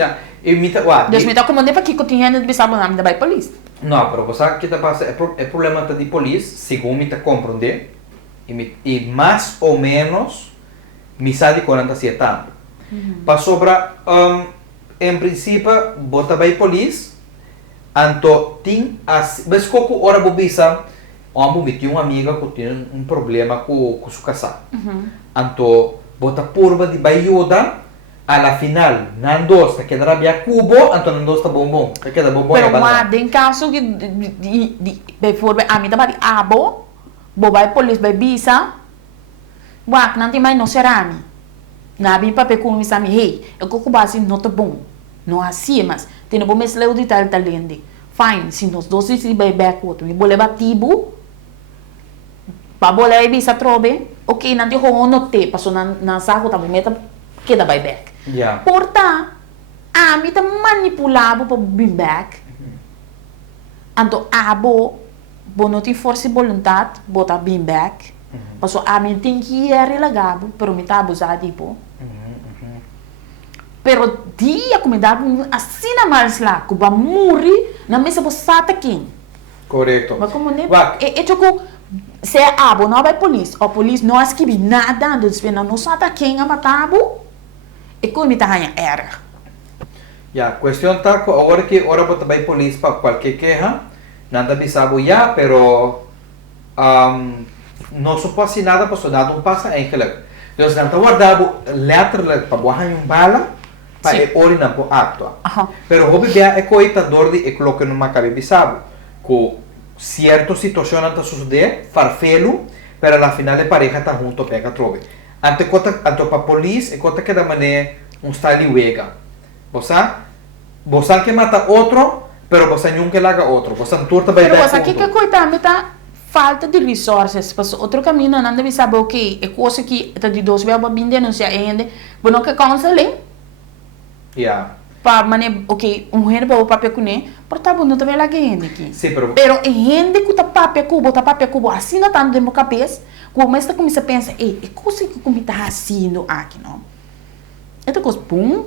Dus me tá como nem para que continha de bisabo na da polícia. Não, pero você que tá passa é problema de polícia, segundo me tá compreender, e mais ou menos me sabe 47 anos. Para sobra, em princípio, bota vai polícia, anto tem as, mas qualquer hora bobisa, me tinha uma amiga que tinha problema com sua casa. Anto bota purba de baiuda. Alla final, Nandos está quedando bem cubo, então Nandos está bombom. Está quedando bombom. Pero mas em caso que de forma a mim também abo, bobai polícia vai bisa, wak nanti mais não será mi. Na bem papel com isso me hey, eu coco base não tá bom, não assim mas tem bom mes leu de tal talende. Fine, se nós dois se vai back outro, me vou levar tibo, para bolar bisa trobe, ok nanti ho no te, passou na saco tá bom meta queda vai back. Yeah. Porta, a mim tá manipulado para vir back. Então, abo, não tem força e vontade, botar vir back. Porque a mim tem que ir relegado, pero me tá abusado tipo. Pero dia que me dá assim na mais lá, que vai morrer na mesa você aqui. Correto. Mas como nem... Vá, tipo, se é abo, não vai polícia. A polícia não escreve nada, não sabe quem é matado. E como está aí, era. ya, questão tá, agora que ora bota bem polícia para qualquer queja, nada bisabo ya, pero não supõe nada para soldado não passa eigenlijk. Dus dan te guardado letterlijk para boa um bala, para Sim. orina por acto. Aham. Pero hobby bea é coitador de é coloque no macabe bisabo, com certa situação anta suceder, farfelo, pero na final de pareja tá junto pega trove. Ante para polícia é conta que da maneira style wega. Você que mata outro, pero você nunca laga outro. Você turta bem Pero aqui que coitado, me tá falta de resources. Mas outro caminho, não deve saber o que é coisa que está de dois vezes bem denunciar ainda. Bueno, que counseling, Ya. para mané, ok, gente para o papel com ele, por tá bom, não também lá gente aqui. Sim, pero Pero é gente que tá papel cubo, assim não tá no meu cabeça, começa a começar a pensar, é coisa que como tá assim aqui, não? É coisa bom.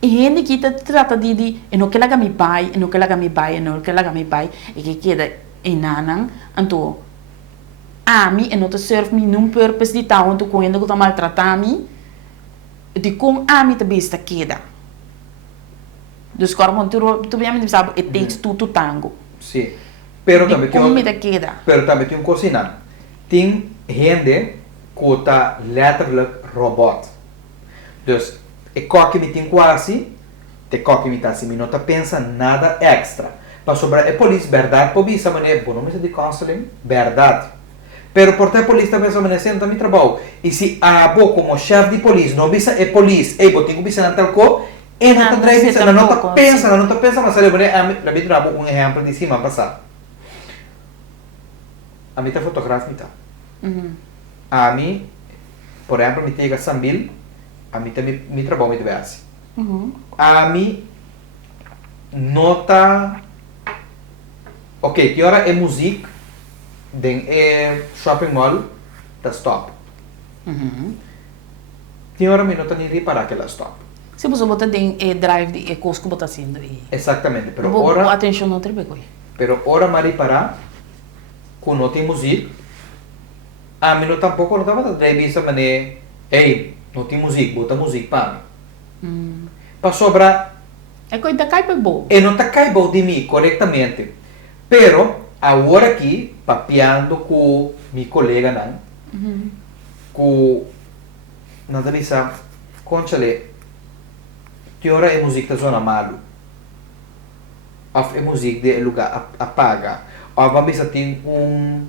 E gente que trata de não que laga me pai, não que laga me pai, não que laga me pai, e que queda em nanan, então a mim e não te serve me num purpose de tal, então quando eu tô maltratar me, de com a mim também está queda. Dos corpos tu bem sabe, it takes two to tango. sim. Pero De também como me tem da queda. pero também tem coisa. Tem gente que tá letterlijk robot. Dus ik kook me tem quase, te kook me tá assim, me não tá pensa nada extra. Para sobrar é polícia, verdade, por isso maneira, bom, não me de counseling, verdade. Pero por ter polícia também maneira senta me trabalho. E se a bo como chefe de polícia, não bisa é polícia, ei, botinho bisa na talco, e não tá drive, não tá pensa, mas sabe, a mim trabalho um exemplo de cima passar. A mim tá fotográfico tá. A mim, por exemplo, me tega Sambil, a mim também me trabalho muito bem assim. A mim nota, ok, que hora é música, den é shopping mall, tá stop. Que hora me nota nem reparar que ela stop. Se você botar em drive de coisa que botar assim, Exatamente, pero vou hora, atenção não treba coi. pero hora me reparar, quando não tem música, a mim não tampouco não tava drive essa maneira, ei, não tem música, bota música para mim. Para sobrar, É coisa cai para bom. e não está caibo de mim corretamente. Pero, agora aqui, papeando com meu colega, não, com, nada bisa, conchale, que hora é música da zona malo? Of é música de lugar apaga. Ou vamos bisa tem um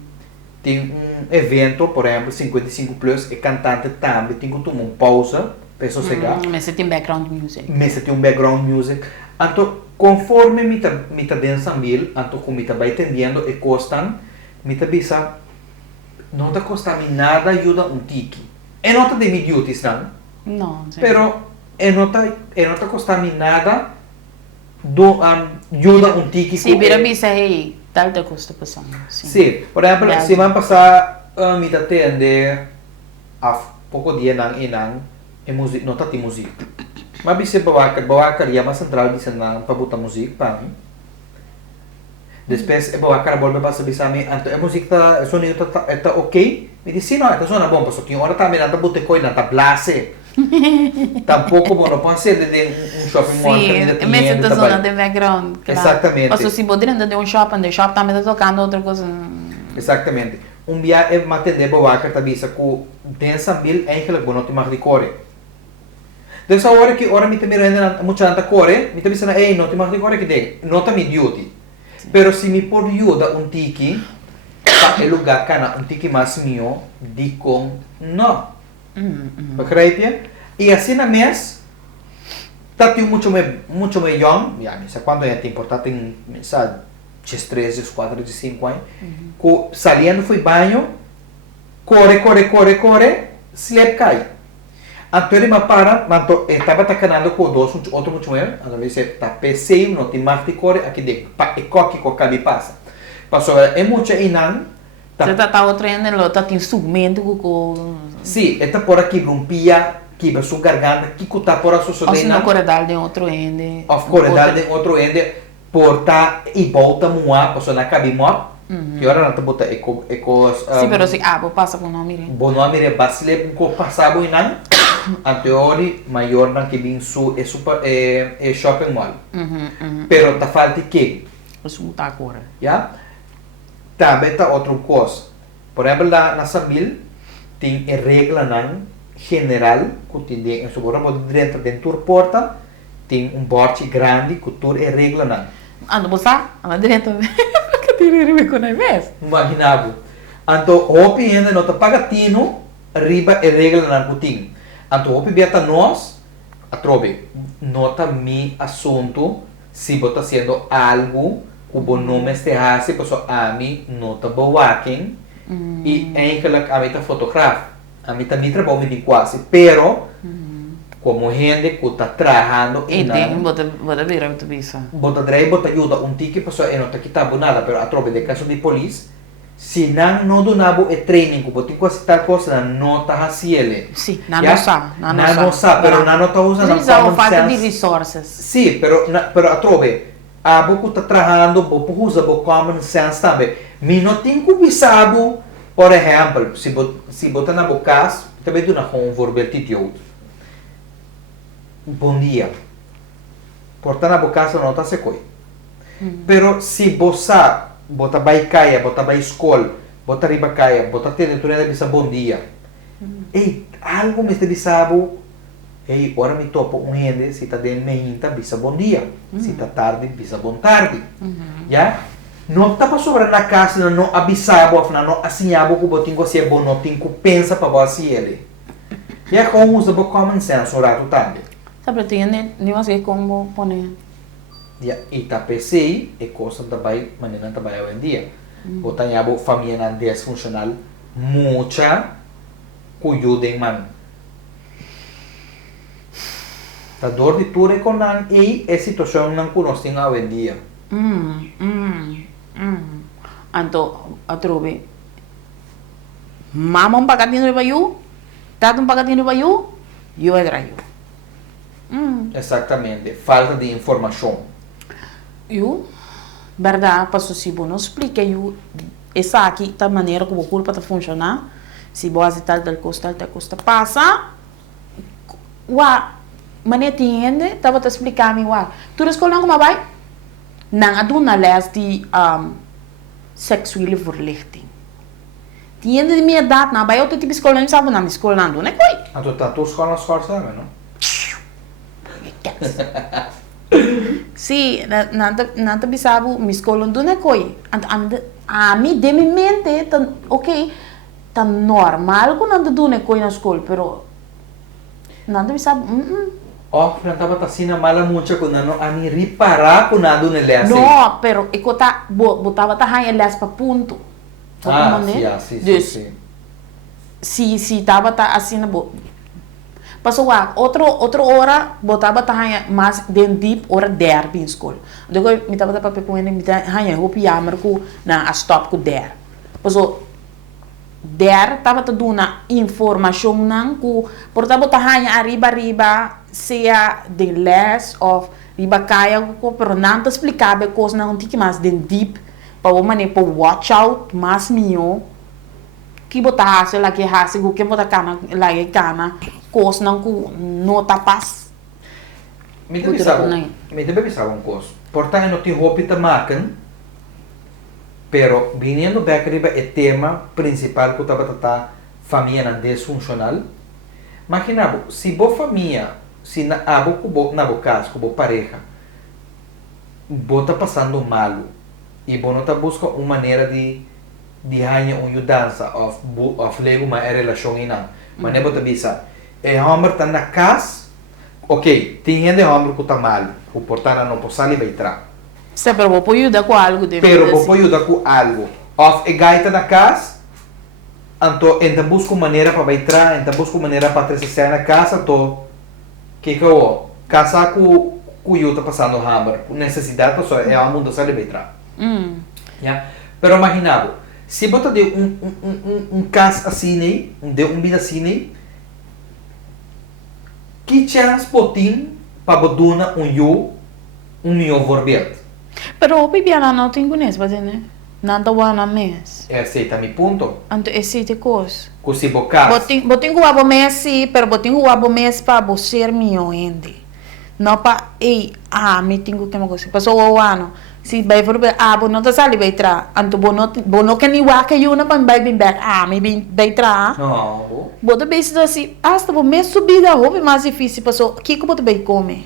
evento, por exemplo, 55 plus, e cantante também tem que tomar uma pausa, para sossegar. Mas você tem background music. Mas tem um background music. Então, conforme me tá dançando mil, então como me tá vai entendendo e costam, me tá bisa, não tá costando nada ajuda um tiki. E não tá de idiotas não. Não, sim. Pero e não tá costando nada do ajuda um tiki. Sim, vira bisa hey, tal da custa passando. Sim, por exemplo, Verdade. se vai passar me tá atende a pouco dia não e música, não tá tem música. Mas bisa bawa ia mais central bisa na para botar música para mim. Depois bawa volta para bisa me anto a música tá sonido tá ok. Me disse não, tá sona bom, porque hora tá mirando botar coisa tá blase. Tampouco bom, não pode ser de shopping mall que ainda Sim, tem mas essa zona ainda de background. Claro. Exatamente. Mas se você dentro de shopping, o shop também está tocando outra coisa. Exatamente. Dia é matender bawa tá bisa com dança mil eigenlijk bom não tem mais de core. Dessa hora que ora me também ainda muito nada core, me também sana ei não tem mais de core que tem, não tá me duty. Pero se me por ajuda um tiki, para lugar cana um tiki mais mio, di com não. Begrijp E assim na mês, tá tem muito mais young, yani, sa quando é importante em sa 13, 4, 5 anos, que saliendo foi banho, corre, slep cai. Então ele me para, estava tacanando com dois, outro muito melhor, então ele disse, tá PC, não tem mais de corre, aqui de, e coque com cabe passa. Passou, é muito inang, Você tá outro ainda, tá tem instrumento com... Sim, está por aqui, lumpia, que vai sua garganta, que está por a sua Ou se não corredal de outro ende. Of corredal de outro ende, porta e volta moa, posso na cabi moa, que hora não te bota Sim, pero si abo passa por não mire. bom nome é basile um co passado inan, anteori maior nan que bin su é super é shopping mall. Pero ta falta que, Isso muda agora. ya? Também tá outra coisa. Por exemplo, lá na Sabil tem a regra nan general que tem em sua roupa dentro da porta tem borde grande que tu é regra nan. Ando bosa, anda direto. Que tirei com a vez. Imaginavo. Anto hopi ainda não tá pagatino, riba é regra nan que tem. Anto hopi beta nós, atrobe, nota mi assunto se você está fazendo algo que o nome esteja se pessoa a mim nota boaquem e eigenlijk a mim tá fotógrafo. A mim também trabalho me quase, pero como gente que está trabalhando E tem, bota vira muito bisa. bota drei bota ajuda tique pessoa e não tá quitando nada, pero atrobe de caso de polícia se não do nabo é training que botin quase tal coisa não tá haciele. Sim, não sabe, não sabe, pero não tá usando common falta de resources. Sim, pero atrobe a boco tá trabalhando, boco usa boco common sense também. Me não tem que bisabo, por exemplo, se botar na boca, também do na convorbel titio. Bom dia. Portar na boca não tá secoi. Pero se você bota vai caia, bota vai escola, bota riba caia, bota ter tu nada bisa bom dia. Ei, algo me está bisabo. Ei, ora me topo gente, se tá dentro meinta, bisa bom dia. Se tá tarde, bisa bom tarde. Já? Não tá para sobrar na casa, não avisava, não assinava que o botinho se é bom, não tem que pensa para você ele. Já como usa o common sense, o rato também. Sabe, tem nem mais como poner. Ya, e tá pensei é coisa também maneira também hoje em dia. Botar a família não disfuncional muita cuidado em man. Tá dor de tudo com nan e a situação não conhecem hoje em dia. Anto atrobe. Mama pagadinho de bayu, tato pagadinho de bayu, eu é draio. Exatamente, falta de informação. Eu, verdade, passo se não explica eu essa aqui da maneira como a culpa está funcionar, se boas e tal costa passa, maneira entende, estava te explicar me tu escola como vai? Não aduna les de seksuele verlichting. Tiende de minha idade, não vai eu tipo escola não sabe na minha escola não, né coi? A tu tá tu escola sabe, não? Sim, não bisabo minha escola não é coi. A mim de minha mente, ok, tá normal que não do né coi na escola, pero não bisabo. Oh, não estava assim mala muito quando não a mim reparar quando não do né não, pero eu tá botava tá aí elas para ponto. Sim. Se tava tá assim na passou outra hora botava tá aí mais deep hora 10 em escola. Depois me tava para com ele me tá aí o piamar com na stop com 10. Passou 10 tava tá dando informação não com portava tá aí arriba seja de less of riba caia pero não te explicava coisa não tinha mais deep para o mané para watch out mais mio que botar hace lá que hace que botar cana lá que cana coisa não com nota paz me deve pensar coisa portanto não tem roupa de marca pero viniendo back riba é tema principal que estava tratando família disfuncional imagina se boa família se na casa com boa pareja bota passando mal e bom não busca uma maneira de ganhar uma mudança of lego uma relação ina mas não bota bisa é homem tá na casa ok tem gente homem que tá mal o portanto não pode sair entrar se pero vou ajudar com algo de pero vou ajudar com algo of e gaita na casa então busca uma maneira para entrar então busca uma maneira para trazer na casa to que eu casa com eu tá passando hammer necessidade pessoa é a mundo sair entrar yeah? Pero imaginado se bota de caso assim de vida assim que chance botin para boduna meu verbet Pero Bibiana não tem conhece, né? Nada wana mes. Aceita mi punto. Anto esse te cos. Così bocas. Botin guabo mes sim, pero botin guabo mes pa bo ser mio ende. Não pa me tenho que me coisa. Passou o ano. Si vai for bo não tá sali vai tra. Anto bono que ni wa que yuna pa vai bem back. Me bem vai tra. No. Bota bem isso assim. Hasta bo mes subida houve mais difícil passou. Que bota bem come.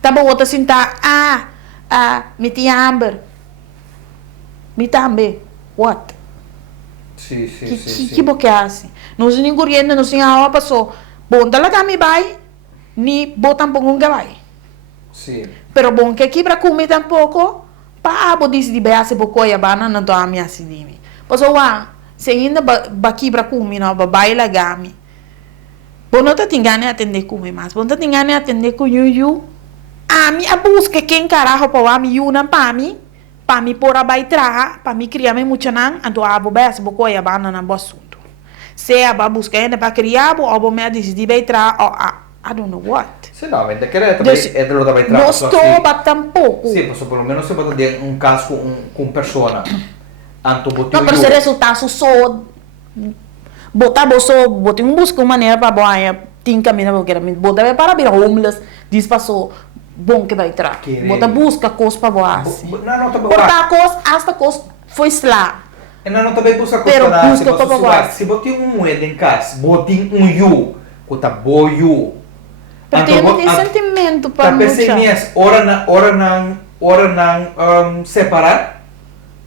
Tá bom outra sentar. Me tinha hambre. Me também. What? Sì, sì, sì. Que boque assim? Não se nem correndo, não se água passou. Bom, talaga me vai. Ni botam pong que vai. Sì. Pero bom que aqui para comer tampouco. Pa abo disse de bease bocoia bana não tô a minha sidimi. Passou se ainda aqui para comer não ba baila gami. Bom não tá tingane atender comer mais. Bom tá tingane atender com yu. Mi a busca quem carajo pa mi yuna pa mi pora bai traha, pa mi criar me mucha nan, anto abo bes boko ya bana na bo assunto. Se aba busca ene pa criar bo abo me decidi bai traha, I don't know what. Se no, vende che è dello da bai traha. Non sto tampouco. Sì, posso per lo meno se vado di un caso con persona. Anto botti. No, pero se resultato so botar botin um busca uma maneira para boa tin caminha porque era botar para vir homeless, diz passou bom que vai tra. Bota busca cos para boa. Não, tá bom. Porta cos hasta cos foi slá. E não também busca cos Pero para busca para boa. Se botin moeda em casa, botin yu, cota boyu. Pero tem sentimento para mucha. Tá pensando ora não separar.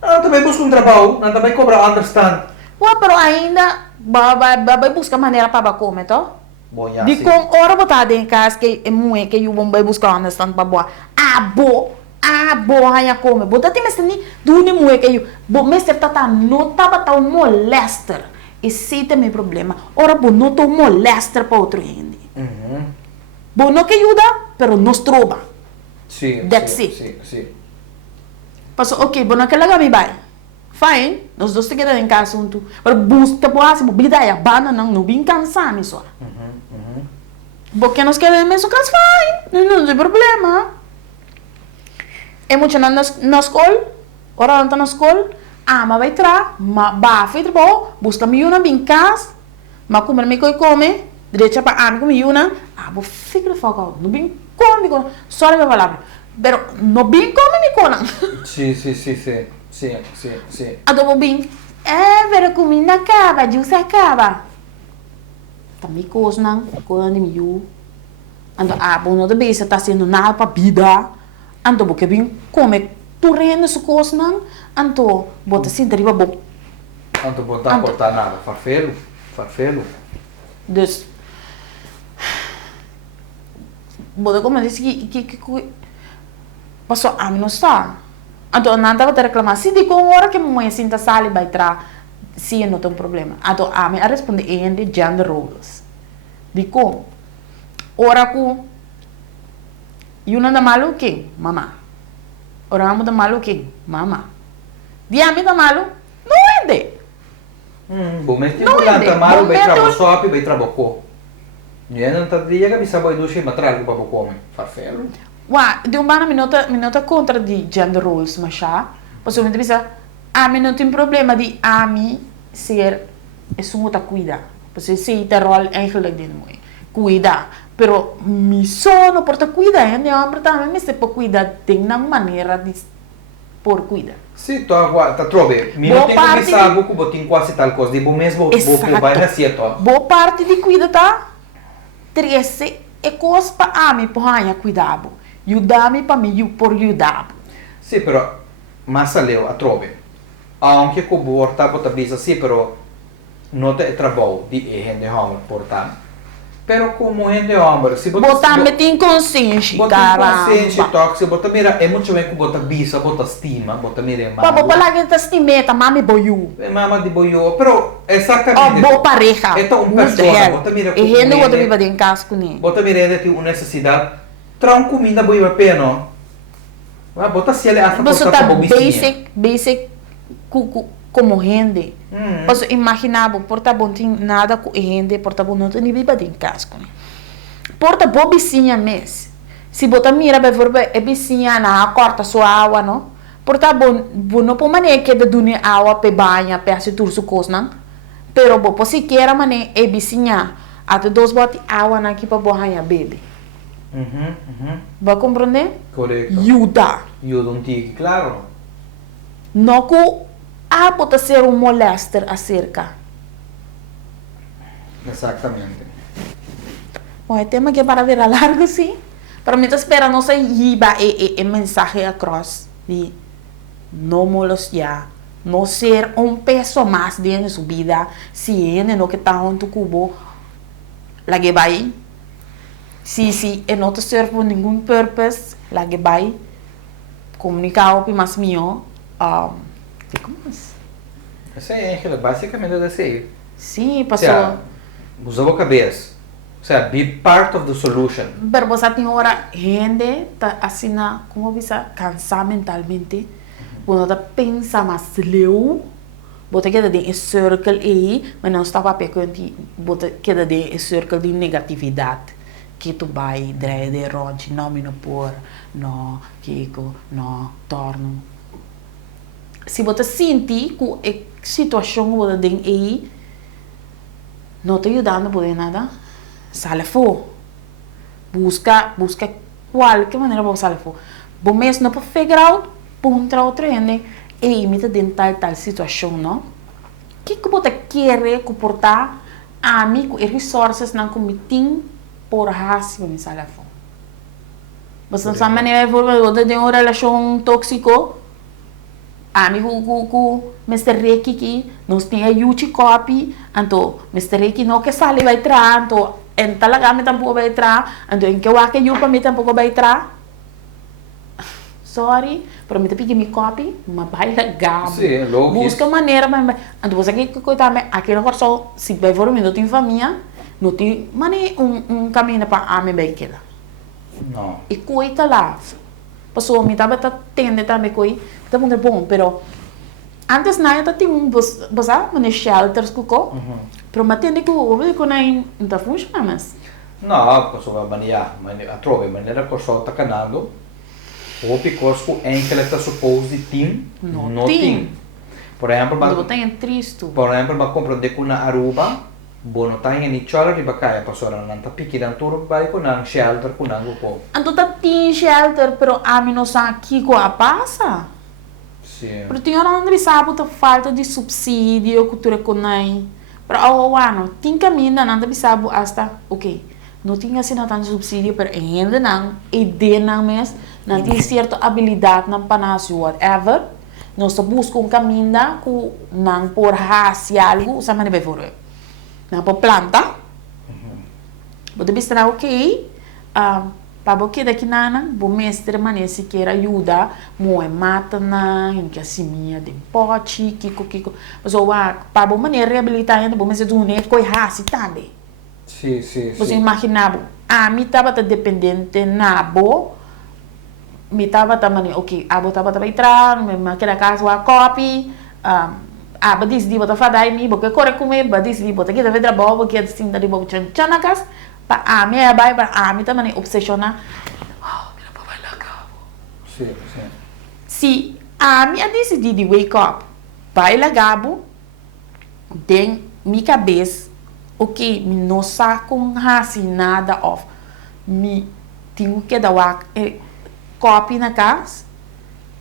Não também busca trabalho, não também cobra understand. Pero ainda vai buscar maneira para comer, to? Bom, já. Di com ora botada em casa que é muito que eu vou buscar understand para boa. Hanya come. Bota tem mas ni duni muito que eu. Bo mestre tata nota para tal molester. Esse é meu problema. Ora bo nota molester para outro gente. Bo não que ajuda, pero nos trova. Sim. That's it. Sim. Passo, ok, bo não que laga me vai. Fine, nós dois te quedamos em casa junto. Pero busca boa se mobilidade a bana não bem cansado só. Porque nós queremos mesmo casa fine, não tem problema. É muito na escola, ora não está na escola, mas vai entrar, vai fazer bom, busca me uma bem casa, mas comer me come, direita para me comer uma, vou ficar fogo, não bem come, só a minha palavra, pero não bem come me come. Sim. Adobo bem, pero comida acaba, juice acaba. Também coisa não, coisa de mil. Ando bom não deve estar fazendo nada para vida. Ando porque bem come tu rende su coisa não, ando bota assim deriva bom. Ando botar cortar nada, farfelo. Dus bota como disse que passou mim não está. Ando nada vai reclamar. Se digo hora que mãe sinta sali vai tra, sim não tem problema. Ando me a responder em gender roles. Digo ora ku yuna da malu quem? Mama. Ora amo da malu quem? Mama. Diami da malu? Não ende. Bom, mas tipo lá malu vai trabalhar só vai trabalhar com. E não tá dia que bisa boy dushi matral para come. Farfelo. De uma minota contra de gender roles, mas já. Possivelmente bisa não tem problema de ser é outra cuida. Você se tem rol eigenlijk de mooi. Cuida. Pero mi sono porta cuida, né? Homem também me se por cuidar tem uma maneira de por cuidar. Sì, ta trovi. Mi non tengo che sa buco botin quasi tal cosa di bom mesmo buco vai na sieto. Boa parte de cuida tá? 13 é coisa para me porra cuidado. Aiutami para me por aiutado. Sì, però massa leo a trovi. Anche con porta potabilizza sì, però nota è trabalho di gente hammer porta. Pero como gente homem, se botar meter consciência, cara. Consciência, toque, se botar mira, é muito bem que botar bisa, botar estima, botar mira. Papa, pala que tá estimeta, mami boiu. Mama de boiu, pero exatamente. Boa pareja. É tão pessoa, botar mira. E gente botar viva de casco nem. Botar mira de ter uma necessidade, traz comida boiu a pena. Vai botar se ele acha que tá basic como gente. Posso imaginar, porta bom tem nada com gente, porta bom não tem viva de casco. Porta bobicinha mesmo. Se bota mira, por exemplo, é vizinha na corta sua água, não? Portanto, não pode maneira que de donar água para banhar, para se tudo coisa, não? Pero, bom, se quer maneira é vizinha, até 2 bote água na aqui para banhar bebe. Vai compreender? Correto. Ajuda. Ajuda um tique, claro. Não que pode ser molester acerca. Exatamente. Bom, é tema que é para ver a largo, sim. Para mim, espera não sei iba mensagem across de não molestar, não ser peso mais dentro de sua vida, se ele não que está onde cubo, lá que vai. Se não te serve por nenhum purpose, lá que vai comunicar com mais meu, como assim? Esse é basicamente o desejo. Sim, O passou. sea, usou a cabeça. O sea, be part of the solution. Pero você tem hora gente tá assim como você cansar mentalmente, quando tá pensa mais leu, você queda de circle aí, mas não está para pegar você queda de circle de negatividade que tu vai dreie de ronde, não me não por, não kiko, não torno. Se você sentir que a situação você tem aí não te ajudando por nada, sale fora. Busca qualquer maneira para sair fora. Bom mês não pode figure out, ponta outra gente e imita dentro tal situação, não? Que você quer comportar amigo e resources não comitim por raça para me sair fora. Você não sabe maneira de ter uma relação tóxica, amigo com Mr. Reiki que nós tem a YouTube copy, então Mr. Reiki não que sale vai entrar, então talaga mi tampoco vai entrar, então em que eu acho para mim tampoco vai entrar. Sorry, pero me pedi mi copy, mas vai legal. Sim, logo. Busca maneira, mas então você que coitar me aqui no corso, se vai for mim não tem família, não tem maneira caminho para a me vai queda. Não. E coita lá. Passou me tava tende também coi, tá muito bom, pero antes na eu tinha bosa, mas shelters cuco. Pero matende que o ver com aí não tá funcionando mais. Não, porque vai banhar, mas a trove maneira que só tá canando. Ou because que enkele está supposed de team, não tem. Por exemplo, Não tem triste. Por exemplo, vai compreender que na Aruba, bom não tem nem chola de bacana, passou na não tá piquidan tudo vai com na shelter com na grupo. Então tá tem shelter, pero a mim não sabe que coisa passa. Sim. Pero tem hora onde sabe que falta de subsídio, cultura com aí. Pero o ano, tem caminho não deve saber hasta, ok, não tinha assim tanto subsídio, pero ainda não, e de não mesmo, não tem certa habilidade não para nós whatever, nós busca caminho que não por raça algo, sabe não vai for, não por planta, você bisa ok, para você daqui nana, o mestre mané se quer ajuda, moe mata na, em que assim minha de pote, kiko, mas o para o mané reabilitar ainda, o mestre do né coi raça também. Sim. Você imaginava, me estava dependente na bo, me estava também, ok, a bo estava também entrar, me naquela casa a copy, badis di bota fadai mi, porque corre comer, badis di bota que deve trabalhar, porque assim da di bota na casa, para me é bai para me também obsessiona, mira para vai lá cabo. Sim. Se me decidi de wake up, vai lá cabo, tem minha cabeça. Ok, não saco assim nada off. Me tenho que dar copy na casa.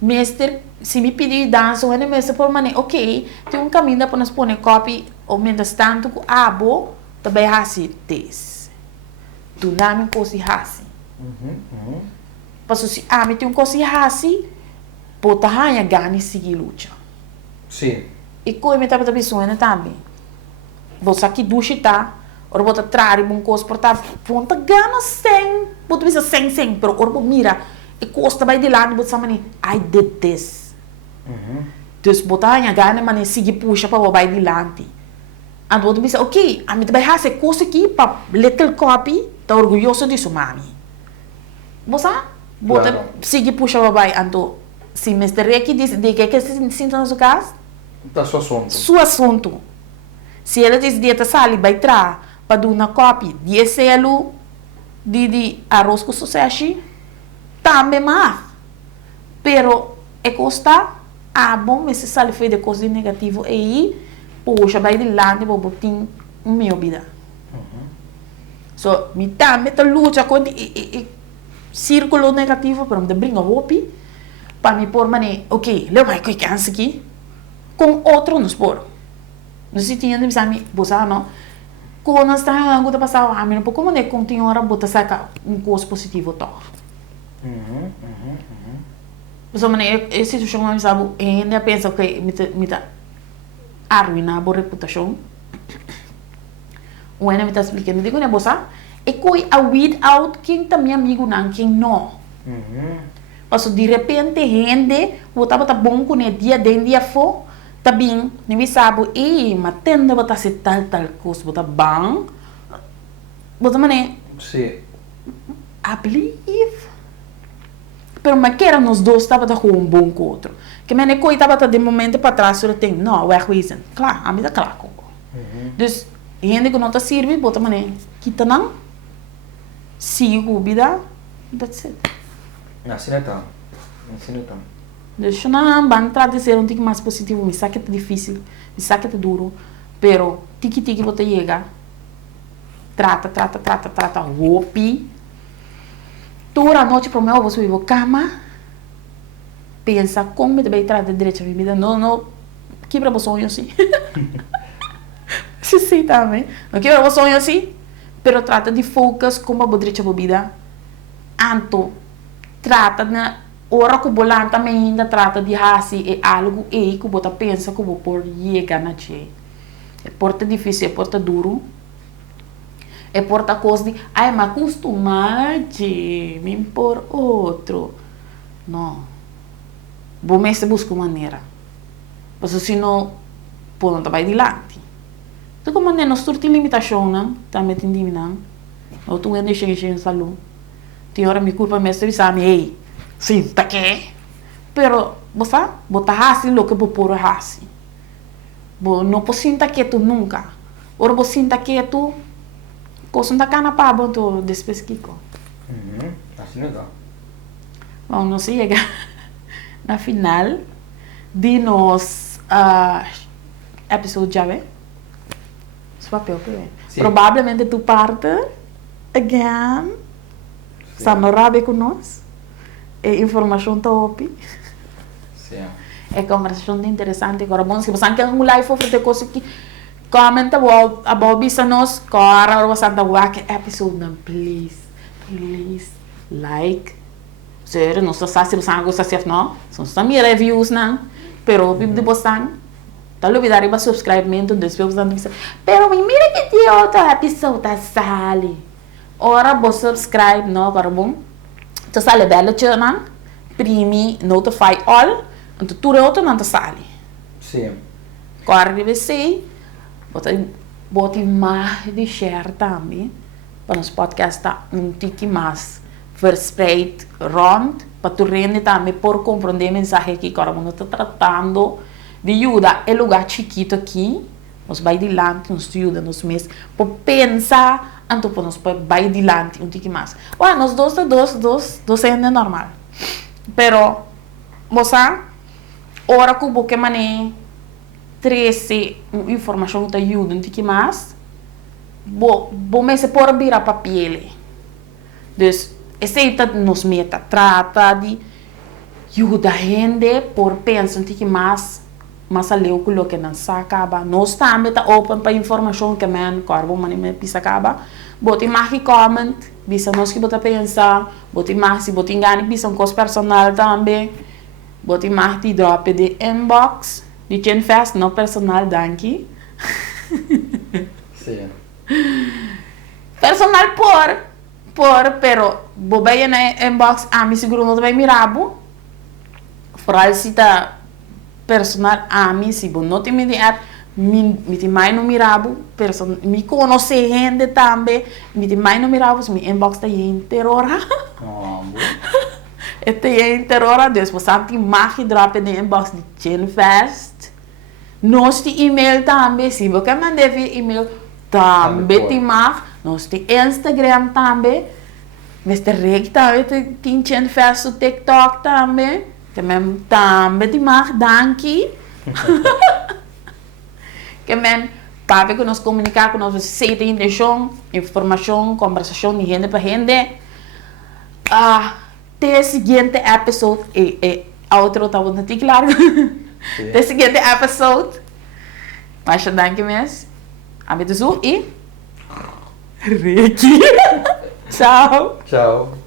Mestre, se me pedir dança, eu mestre por maneira, ok, tem caminho para nós pôr copy, ou menos tanto que abo, também assim, des. Tu não me cosi assim. Passo se me tem cosi assim, pota hanha gani seguir luta. Sim. E coi me tava pensando também. Você aqui duche tá, ora bota trari bom coisa portar ponta gana sem, bota bisa sem, pero ora mira, e costa vai de lá, bota samani, I did this. Dus bota a gana mane sigi puxa para vai de lá. And bota bisa, ok, a mim também hace coisa aqui para little copy, tá orgulhoso disso mami. Você bota sigi puxa para vai, ando se mestre aqui diz de que se sinta no seu caso? Tá seu assunto. Seu assunto. Se ela diz dieta sali vai tra para dar uma copy de selo de arroz com sucesso, também mais. Pero é costa bom, mas se sale foi de coisa negativa aí, poxa, vai de lá, vou botar minha vida. So, me também tá luta com o círculo negativo para me brincar hopi, para me pôr mané, ok, leu mais que cansa aqui, com outro nos pôr. Não se tinha de pensar, você não, quando nós estamos a passar a mim, como é que continua a botar saca coisa positivo tal. So, mané, essa situação não sabe, ainda pensa que me tá arruinar a boa reputação. O ene me tá explicando, digo, né, você? É coi a weed out quem tá meu amigo não, quem não. Passo de repente, gente, você tá bom com o dia dentro dia fo, tá bem, nem sabe, mas tende a botar se tal coisa, botar bang, botar mané. Sim. I believe. Pero mas que era nós dois estava com um bom com o outro. Que me ne coi estava de momento para trás, eu tenho, não, wegwezen. Claro, a mim tá claro. Dus gente que não tá serve, bota mané, kita não, sigo vida, that's it. Assim não é tão. Dus não, van tratar de ser tique mais positivo, me sabe que é difícil, me sabe que é duro, pero tiki bota chega, trata, hopi. Toda a noite para o meu você vive cama, pensa como me deve tratar de direito a minha vida, não, quebra o sonho assim. Sim, também. Não quebra o sonho assim, pero trata de focus como a direito a vida. Anto, trata na hora que o bolão também ainda trata de fazer algo e que você pensa que você pode chegar na che. É porta difícil, é porta duro. É porta coisa de, me acostumar de me impor outro. Não. Vou mesmo buscar maneira. Porque senão, não vai adiante. Então, como nós temos limitação, não? Também tem não? Eu estou indo cheio de saúde. Tem hora me culpa mesmo, sabe? Ei, sim, tá que? Pero, você, bota assim, lo que vou pôr assim. Não posso sentar quieto nunca. Ora, vou sentar quieto, coisa não tá na pá, tô despesquico. Assim não dá. Vamos nos chegar na final de nos episódio já, né? Esse papel que é. Provavelmente tu parte again. Está no rabe com nós. É informação top. Sim. É conversação interessante. Agora, bom, se você quer um live de coisa que comenta a Bobby nos cara você anda que episode não, please like. Sério, não sei se você gosta de não. São também reviews não. Pero de você tá olvidar para subscrever depois você diz. Pero mira que tem outro episode da sali. Ora você subscribe não, agora bom. Então sale bela channel, primi notify all, então tudo outro não tá sali. Sim. Agora deve ser bota mais de share também, para os podcasts tá tique mais verspreid rond, para tu rende também por compreender mensagem aqui, agora nós está tratando de ajudar é lugar chiquito aqui, nós vai adiante, nos ajuda nos meses, por pensar, então nós vai adiante tique mais. Well, nós dois é normal, pero você ora que o que mané 13 informação que ajuda um pouco mais, vou começar por virar papel. Então, essa nos meta, trata de ajudar a gente por pensar um pouco mais além do que não se acaba. Nós também está open para informação que man, corvo, mas não precisa acaba. Bote mais que comment, bisa nós que botar pensar, bote mais se bote engano, bisa coisa personal também, bote mais de drop de inbox. De Gen Fest, não personal, danke. Sim. Personal pero bobaya na inbox, me seguro não vai mirabo. Foral se tá personal, se não te mediar, me te mais no mirabo, me conhece gente também, me te mais no mirabo, me inbox tá interora. Este é interora, depois sabe mais drop de inbox de Gen Fest. Nós temos e-mail também, se você mandar e-mail também tem mais. Nós temos Instagram também. Veste reg também, tinha festa no TikTok também. Também te mag, dankie. Que men, papi que nos comunicar com nós, seita intenção, informação, conversação de gente para gente. Até o seguinte episode, outro tá bom, não claro. Até o seguinte episode. Mas danke mesmo. A e Ricky. Tchau. Tchau.